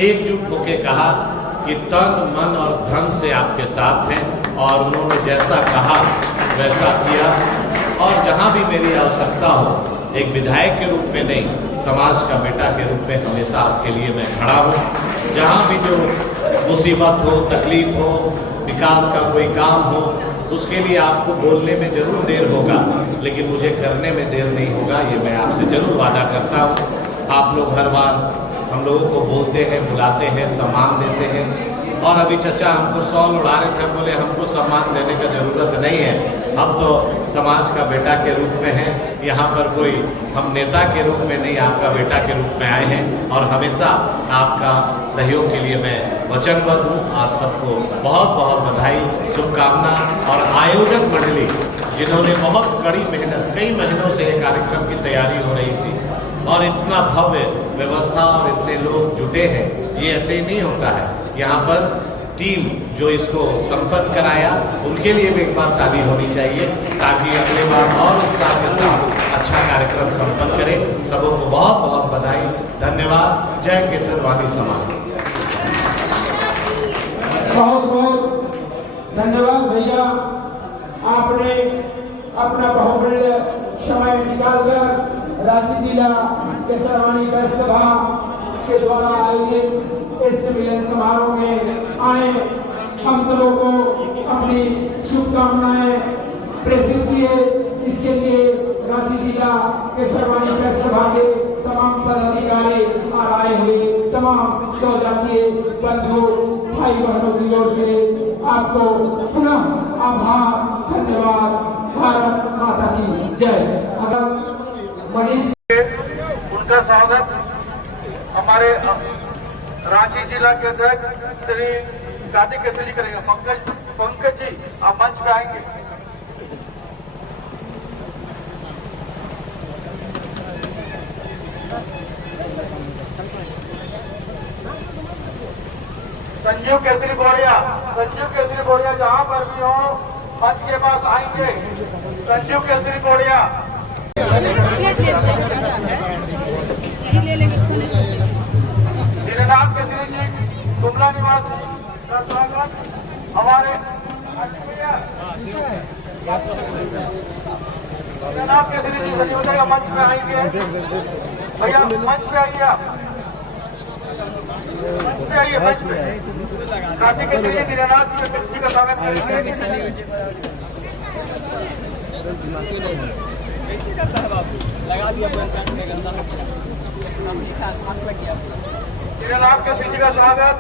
एकजुट होकर कहा कि तन मन और धन से आपके साथ हैं, और उन्होंने जैसा कहा वैसा किया। और जहाँ भी मेरी आवश्यकता हो, एक विधायक के रूप में नहीं, समाज का बेटा के रूप में हमेशा आपके लिए मैं खड़ा हूँ। जहाँ भी जो मुसीबत हो, तकलीफ हो, विकास का कोई काम हो, उसके लिए आपको बोलने में जरूर देर होगा, लेकिन मुझे करने में देर नहीं होगा, ये मैं आपसे जरूर वादा करता हूँ। आप लोग हर बार हम लोगों को बोलते हैं, बुलाते हैं, सम्मान देते हैं, और अभी चचा हमको सॉल उड़ा रहे थे, बोले हमको सम्मान देने का ज़रूरत नहीं है, हम तो समाज का बेटा के रूप में हैं, यहाँ पर कोई हम नेता के रूप में नहीं, आपका बेटा के रूप में आए हैं और हमेशा आपका सहयोग के लिए मैं वचनबद्ध हूँ। आप सबको बहुत बहुत बधाई, शुभकामना। और आयोजक मंडली जिन्होंने बहुत कड़ी मेहनत, कई महीनों से ये कार्यक्रम की तैयारी हो रही थी और इतना भव्य व्यवस्था और इतने लोग जुटे हैं, ये ऐसे ही नहीं होता है। यहाँ पर टीम जो इसको संपन्न कराया, उनके लिए भी एक बार ताली होनी चाहिए, ताकि अगले बार और उत्साह के साथ अच्छा कार्यक्रम संपन्न करें। सबों को बहुत बहुत बधाई, धन्यवाद। जय केसरवानी समाज। बहुत बहुत धन्यवाद भैया, आपने अपना बहुमूल्य समय निकालकर रांची जिला केसरवानी वैश्य सभा के द्वारा आयोजित इस मिलन समारोह में आए, हम सबों को अपनी शुभकामनाएं प्रेषित किए। इसके लिए रांची जिला केसरवानी वैश्य सभा के तमाम पदाधिकारी और आए हुए तमाम स्वजातीय बंधु भाई बहनों की ओर से आपको पुनः आभार, धन्यवाद। भारत माता की जय। अगर मनीष उनका स्वागत हमारे रांची जिला के अध्यक्ष श्री कार्तिक केसरी जी करेंगे। पंकज जी आप मंच पे आएंगे। संजीव केसरी बोरिया जहाँ पर भी हो मंच के पास आएंगे। संजीव केसरी बोरिया, दिनेनाथ केसरी जी गुमला निवासी का स्वागत। हमारे दिनेनाथ केसरी जी सजी हो जाएगा, मंच में आएंगे भैया, मंच पे आइए, मंच पे कार्तिक केसरी जी दिनेनाथ जी का स्वागत करेंगे। लगा दिया दिनेनाथ केसरी जी का स्वागत।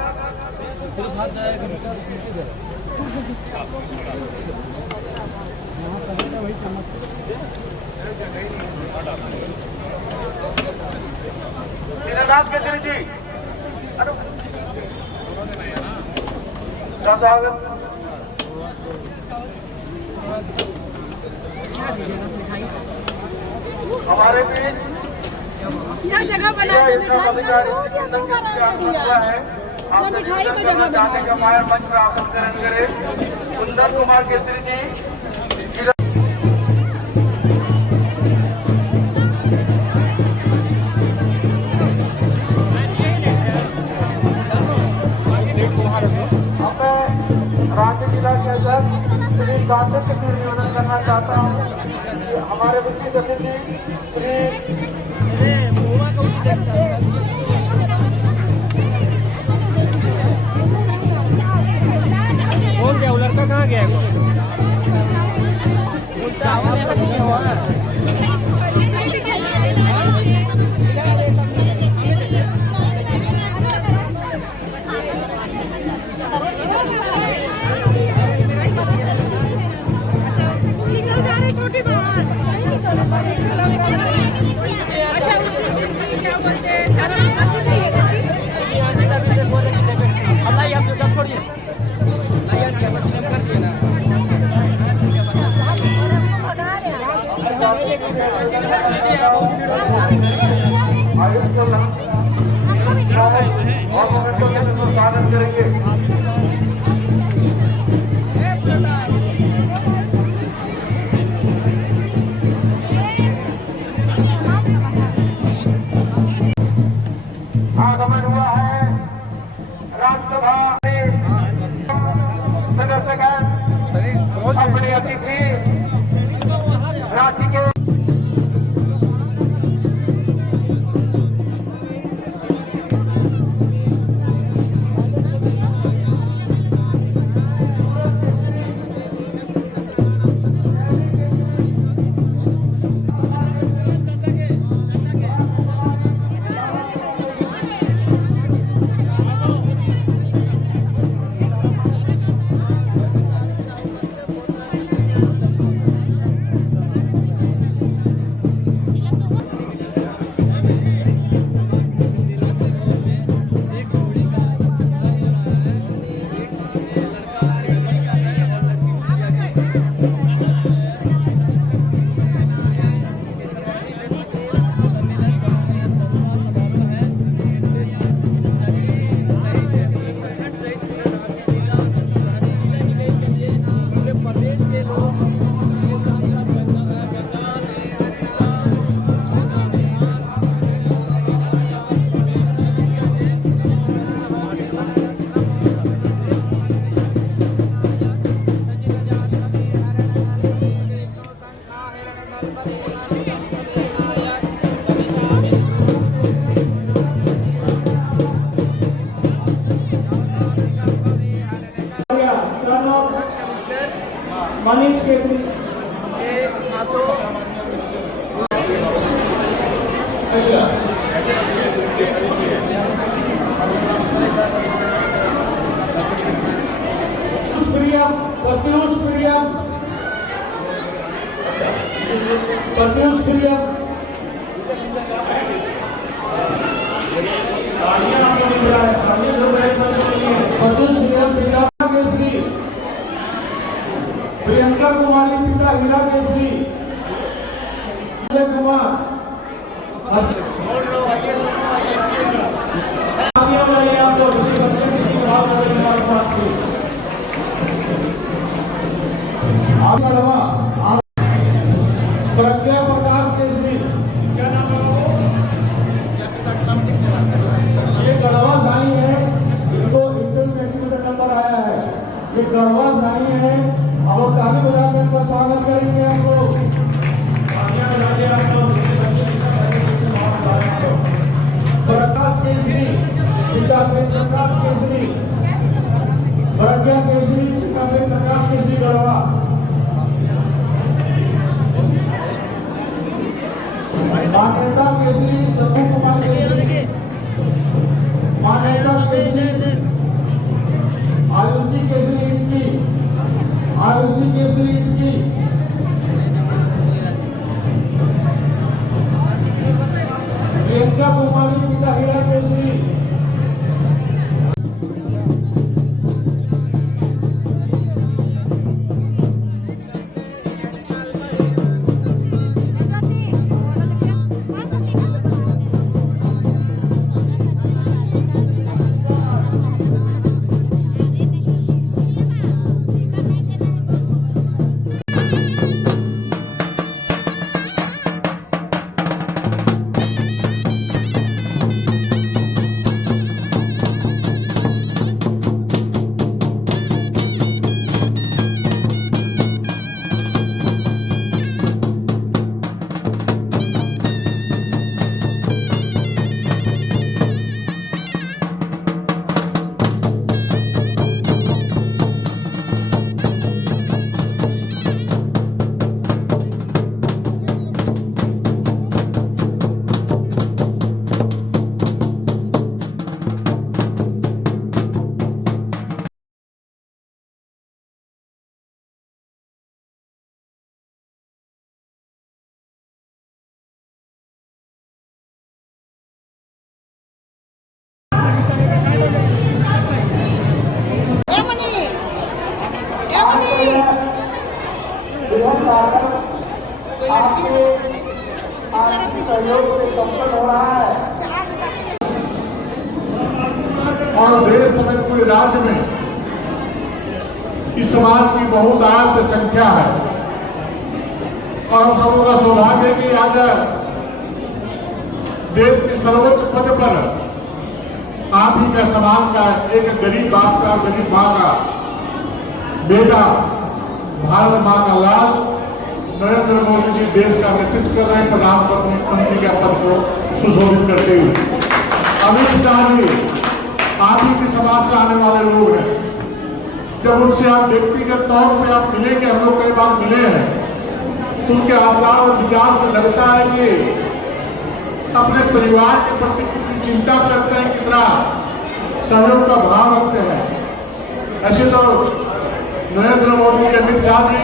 दीनानाथ केसरी जी हमारे बीच यहाँ जगह बना दे, मिठाई का हो गया, तो हमारा दिया है मिठाई को जगह बना मंच पर आसन ग्रहण करें। सुंदर कुमार केसरी जी राज्य जिला के अध्यक्ष श्री कांतिक की निवेदन करना चाहता हूँ कि हमारे वित्तीय सचिव कौन गया? वो लड़का कहाँ गया? छोटी बहन अच्छा क्या बोलते हैं सारा हम सब छोड़िए कर दिए ना। स्वागत करेंगे। आगमन हुआ है राज्यसभा में सदस्यगण अपने अतिथि राज्य के मनीष केसरी के हाथों प्रत्युष प्रियम प्रियंका कुमारी पिता हीरा केसरी कुमार प्रज्ञा प्रकाश केसरी क्या नाम है? ये गढ़वा दाई है, इनको इंटरव्यू नंबर आया है। ये गढ़वा दाई है, अब वो ताली बजाकर इनका स्वागत करेंगे हम लोग। प्रकाश केसरी पिता से प्रकाश केसरी, प्रज्ञा केसरी पिता से प्रकाश केसरी गढ़वा। मान्यता केसरी शंभू कुमार केसरी, मान्यता केसरी आयुषी केसरी इनकी स्वागत आपके सहयोग से संपन्न हो रहा है। और देश समेत पूरे राज्य में इस समाज की बहुत आयत संख्या है और हम सबों का सौभाग्य है कि आज देश के सर्वोच्च पद पर आप ही का समाज का एक गरीब बाप का गरीब माँ का बेटा भारत माँ का लाल नरेंद्र मोदी जी देश का नेतृत्व कर रहे हैं प्रधानमंत्री के पद को सुशोभित करते हुए। अमित शाह जी आप ही के समाज से आने वाले लोग हैं। जब उनसे आप व्यक्तिगत तौर पे आप मिलेंगे, हम लोग कई बार मिले हैं, तो उनके आचार और विचार से लगता है कि अपने परिवार के प्रति कितनी चिंता करते हैं, कितना सहयोग का भाव रखते हैं। ऐसे तो नरेंद्र मोदी जी, अमित शाह जी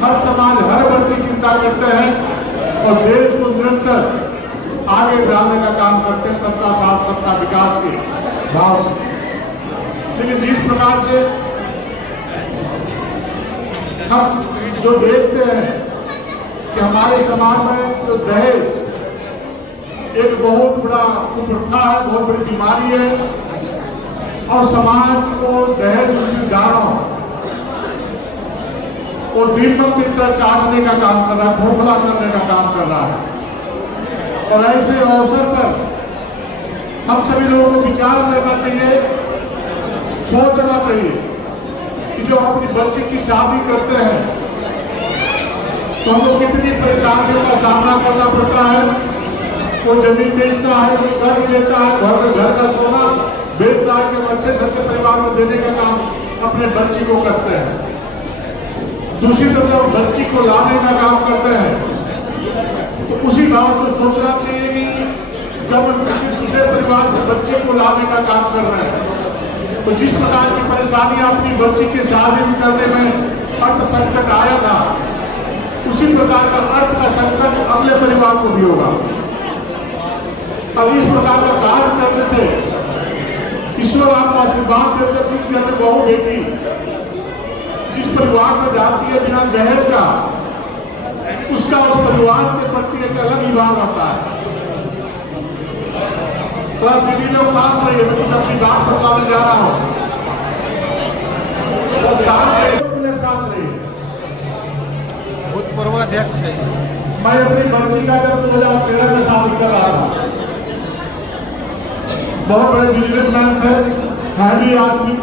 हर समाज हर वर्ग की चिंता करते हैं और देश को निरंतर आगे बढ़ाने का काम करते हैं, सबका साथ सबका विकास के भाव से। लेकिन जिस प्रकार से हम जो देखते हैं कि हमारे समाज में जो दहेज एक बहुत बड़ा कुप्रथा है, बहुत बड़ी बीमारी है और समाज को दहेज उसी दानों और दीपक की तरह चाटने का काम कर रहा है, खोखला करने का काम कर रहा है। और ऐसे अवसर पर हम सभी लोगों को विचार करना चाहिए, सोचना चाहिए कि जो अपनी बच्ची की शादी करते हैं तो हमको कितनी परेशानियों का सामना करना पड़ता है। कोई जमीन बेचता है, कोई कर्ज लेता है, घर का सोना बेचता है कि अच्छे से अच्छे परिवार में देने का काम अपने बच्ची को करते हैं। दूसरी तरफ बच्ची को लाने का काम करते हैं तो उसी भाव से सोचना चाहिए कि जब हम किसी दूसरे परिवार से बच्चे को लाने का काम कर रहे हैं तो जिस प्रकार की परेशानी अपनी बच्ची की शादी करने में अर्थ संकट आया था, उसी प्रकार का अर्थ का संकट अगले परिवार को भी होगा। अब इस प्रकार का कार्य करने से ईश्वर आपको आशीर्वाद देकर जिस घर में बहू बेटी जिस परिवार में जाती है बिना दहेज का, उसका उस परिवार के प्रति एक अलग ही भाव आता है। तो दीदी लोग शांत रहिए, मैं चुका अपनी बात बताने जा रहा हूँ। शांत रहिए। भूतपूर्व अध्यक्ष है। मैं अपनी बच्ची का जब 2013 में शादी कर रहा था, बहुत बड़े बिजनेसमैन थे, है भी आज भी,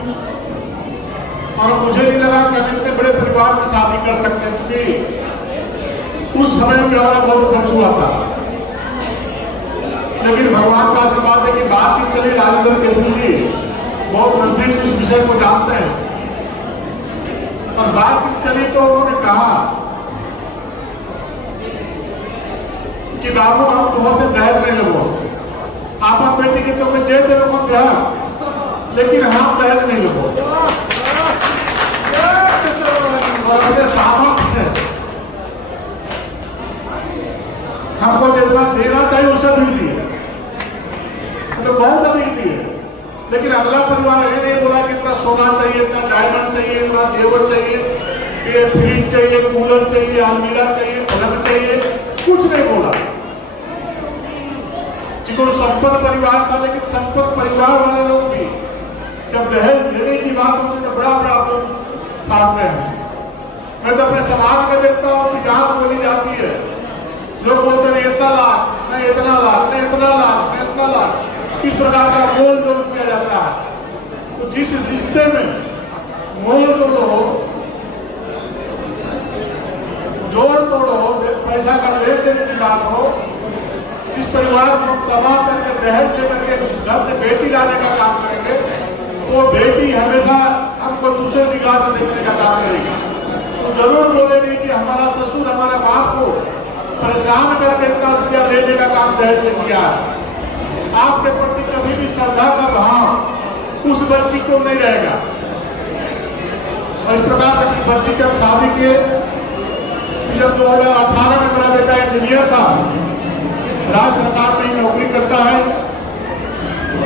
और मुझे नहीं लगा कि हम इतने बड़े परिवार में शादी कर सकते हैं, क्योंकि उस समय में हमारा बहुत खर्च हुआ था। लेकिन भगवान का आशीर्वाद है कि बातचीत चली, राजेंद्र केसरी जी बहुत नजदीक उस विषय को जानते हैं, और बातचीत चली तो उन्होंने कहा कि बाबू हम तुम्हारे से दहेज नहीं लगो, आप बेटी के तो मैं जे दे लो दिया, लेकिन हम दहेज नहीं लगो। अपने सामर्थ्य से हमको जितना देना चाहिए उसे भी दिए, तो बहुत अधिक दिए। लेकिन अगला परिवार ये नहीं बोला कि इतना सोना चाहिए, इतना डायमंड चाहिए, इतना जेवर चाहिए, ये फ्रिज चाहिए, कूलर चाहिए, अलमीरा चाहिए, पलंग चाहिए, कुछ नहीं बोला। जिनको संपन्न परिवार था, लेकिन संपन्न परिवार वाले लोग भी जब दहेज देने की बात होती है तो बड़ा बड़ा लोग फाड़ते हैं। मैं तो अपने समाज में देखता हूँ कि जहाँ बोली जाती है, लोग बोलते हैं इतना लाख, नहीं इतना लाख, नहीं इतना लाख, नहीं इतना लाख, इस प्रकार का मोल जोड़ किया जाता है। तो जिस रिश्ते में मोल जोड़ो, जोड़ तोड़ो, पैसा का लेन देन की बात हो, जिस परिवार को दबा करके दहेज लेकर के उस घर से बेटी लाने का काम करेंगे, वो बेटी हमेशा हमको दूसरे निगाह से देखने का काम करेगी। तो जरूर बोलेगी कि हमारा ससुर हमारे बाप को परेशान करके इतना रुपया लेने का काम दहेज से किया है। आपके प्रति कभी भी श्रद्धा का भाव उस बच्ची को नहीं रहेगा। और इस प्रकार से अपनी बच्ची की शादी किए। जब 2018 में मेरा बेटा इंजीनियर था, राज्य सरकार में नौकरी करता है,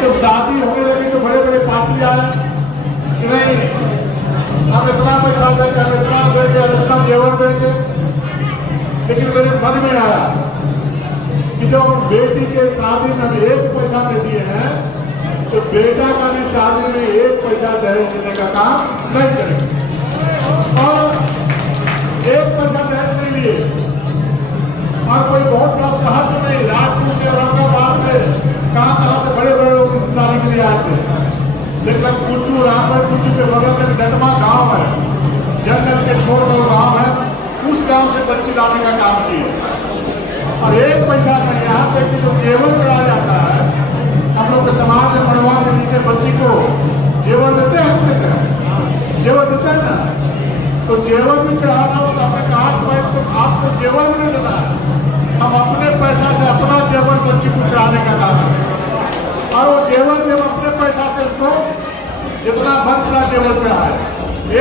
जब शादी होने लगी तो बड़े बड़े पार्टी आए कि नहीं हम इतना पैसा देंगे, हम इतना देंगे, हम इतना जेवर देंगे। लेकिन मेरे मन में आया कि जब हम बेटी के शादी में भी 1 पैसा दे दिए हैं, तो बेटा का भी शादी में 1 पैसा दहेज देने का काम नहीं करेंगे। और 1 पैसा दहेज नहीं लिए, और कोई बहुत बड़ा साहस नहीं, राजपुर से, औरंगाबाद से, कहाँ से बड़े बड़े लोग रिश्तेदारी के लिए आते हैं। लेकिन कुंजू, रामगढ़ कुंजू के बगल में डटमा गांव है, जंगल के छोर में गांव है, उस गांव से बच्ची लाने का काम किया। और 1 पैसा नहीं, यहाँ तक कि जो जेवर चढ़ाया जाता है, हम लोग के समाज में मड़वा के नीचे बच्ची को जेवर देते हैं, हम देते हैं, जेवर देते हैं ना। तो जेवर भी चढ़ाना हो तो अपने काट पाए तो आपको जेवर भी नहीं देना है। हम अपने पैसा से अपना जेवर बच्ची को चढ़ाने का काम है, और वो जेवर भी हम अपने पैसा से उसको जितना बनता जेवर चढ़ाए,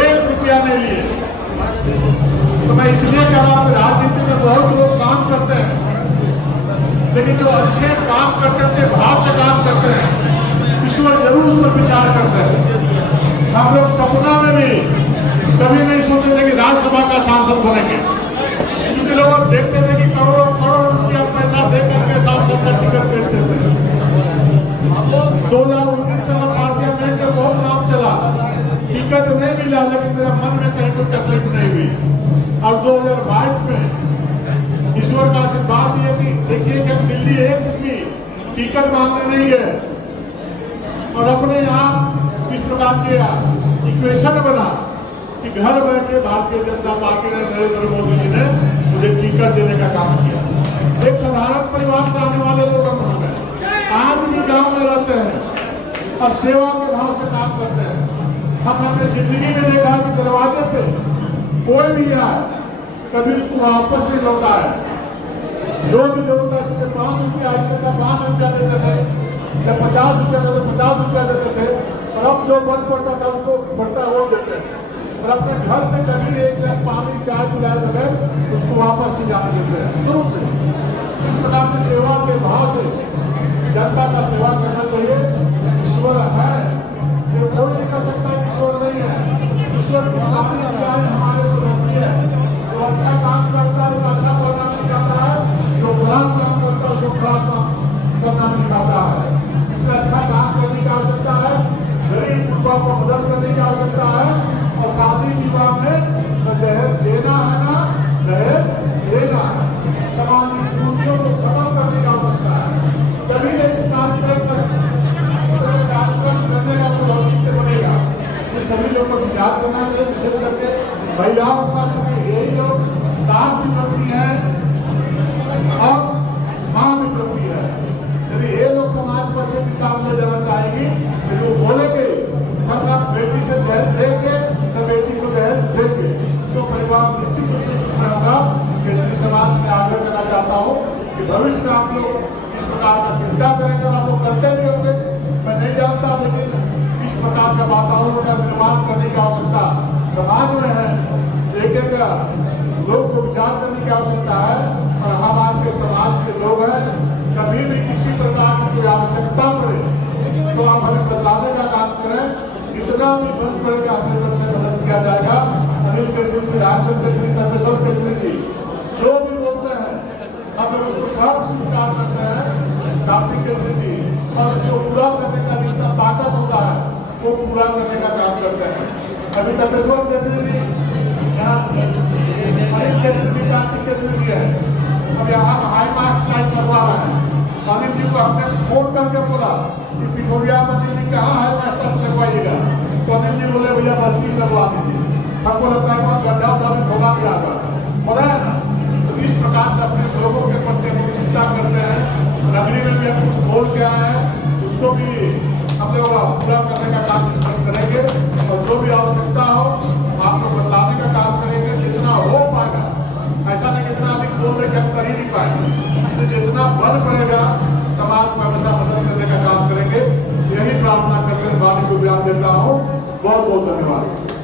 1 रुपया नहीं लिए। तो मैं इसलिए कह रहा हूँ, राजनीति में बहुत लोग काम करते हैं, लेकिन जो अच्छे काम करते हैं, अच्छे भाव से काम करते हैं, ईश्वर जरूर उस पर विचार करते हैं। हम लोग सपना में भी कभी नहीं सोचे थे कि राज्यसभा का सांसद बनेंगे, क्योंकि लोग अब देखते थे कि करोड़ों करोड़ रुपया पैसा दे करके सांसद का टिकट देते थे। 2019 में पार्लियामेंट में बहुत नाम चला, टिकट नहीं मिला, लेकिन मेरा मन में कहीं कोई तकलीफ नहीं हुई। और 2022 में ईश्वर का आशीर्वाद दिए कि देखिए कि हम दिल्ली एक भी टिकट मांगने नहीं गए, और अपने यहाँ इस प्रकार के इक्वेशन बना कि घर बैठे भारतीय जनता पार्टी ने, नरेंद्र मोदी जी ने मुझे टिकट देने का काम किया। एक साधारण परिवार से आने वाले लोग हम हैं, आज भी गांव में रहते हैं और सेवा के भाव से काम करते हैं। हम अपने जिंदगी में देखा कि दरवाजे पे कोई भी आए, कभी उसको वापस नहीं लौटा है। जो भी जरूरत है, जिसे 5 रुपया, इसके 5 रुपया देते थे, जब 50 रुपया देते 50 रुपया देते थे, और अब जो बन पड़ता था उसको बढ़ता है वो देते हैं। और अपने घर से कभी 1 गिलास पानी, चाय पिलाए बगैर उसको वापस नहीं जाने देते हैं, शुरू से। इस प्रकार से सेवा के भाव से जनता का सेवा करना चाहिए। ईश्वर है, ये कोई नहीं कर सकता, ईश्वर नहीं है। ईश्वर की सामने हमारे को रोकती है। जो अच्छा काम करता है, अच्छा परिणाम निकालता है, जो बुरा काम करता है, उसको बुरा परिणाम निकालता है। इसलिए अच्छा काम करने की आवश्यकता है, गरीब युवा को मदद करने की आवश्यकता है, और शादी विवाह में दहेज देना है ना दहेज लेना है। समाज की त्रुटियों को खत्म करने की आवश्यकता है। तभी इस कार्यक्रम करने का कोई औचित्य बनेगा। ये सभी लोगों को विचार करना चाहिए, विशेष करके महिलाओं का, चूंकि यही लोग सास भी बनती है और माँ भी बनती है। यदि ये लोग समाज को अच्छे दिशा में ले जाना चाहेंगी, तो वो बोलेंगे हम आप बेटी से दहेज देंगे तो बेटी को दहेज देंगे, तो परिवार निश्चित रूप से सुख में होगा। इसलिए समाज में आग्रह करना चाहता हूँ कि भविष्य में आप लोग इस प्रकार का चिंता करेंगे, आप लोग करते भी होंगे, मैं नहीं जानता, लेकिन इस प्रकार का वातावरण का निर्माण करने की आवश्यकता समाज में है। एक लोग को विचार करने की आवश्यकता है, और हम आपके समाज के लोग हैं। कभी भी किसी प्रकार की कोई आवश्यकता पड़े तो आप हमें बदलाने का काम करें, जितना भी बन पड़ेगा अपनी तरफ से मदद किया जाएगा। अनिल केसरी जी, राजन केसरी, तपेश्वर केसरी जी जो भी बोलते हैं हम लोग उसको सहर्ष स्वीकार करते हैं, कार्तिक केसरी जी, और उसको पूरा करने का जितना ताकत होता है वो पूरा करने का काम करते हैं। अभी तपेश्वर केसरी जी, अनिल केसरी जी, कार्तिक केसरी जी है, अब यहाँ हाई मार्क्स लाइट लगवा रहे हैं। अनिल जी को हमने फोन करके बोला कि पिठोरिया मंदिर जी कहाँ है मास्टर लगवाइएगा, तो अनिल जी बोले भैया बस्ती लगवा दीजिए। हमको लगता है वहाँ गड्ढा उठा भी खोला भी आगा, पता है ना। तो इस प्रकार से अपने लोगों के प्रति हम चिंता करते हैं। रबड़ी में भी हम कुछ बोल के आए हैं, उसको भी हम लोग पूरा करने का काम स्पष्ट करेंगे, और जो भी आवश्यकता हो आप लोग बदलाने का काम करेंगे, जितना हो पाएगा। ऐसा नहीं कितना अधिक बोल रहे कि हम कर ही नहीं पाएंगे, इसलिए जितना बल पड़ेगा समाज को हमेशा मदद करने का काम करेंगे। यही प्रार्थना करके वाणी को विराम देता हूँ। बहुत बहुत धन्यवाद।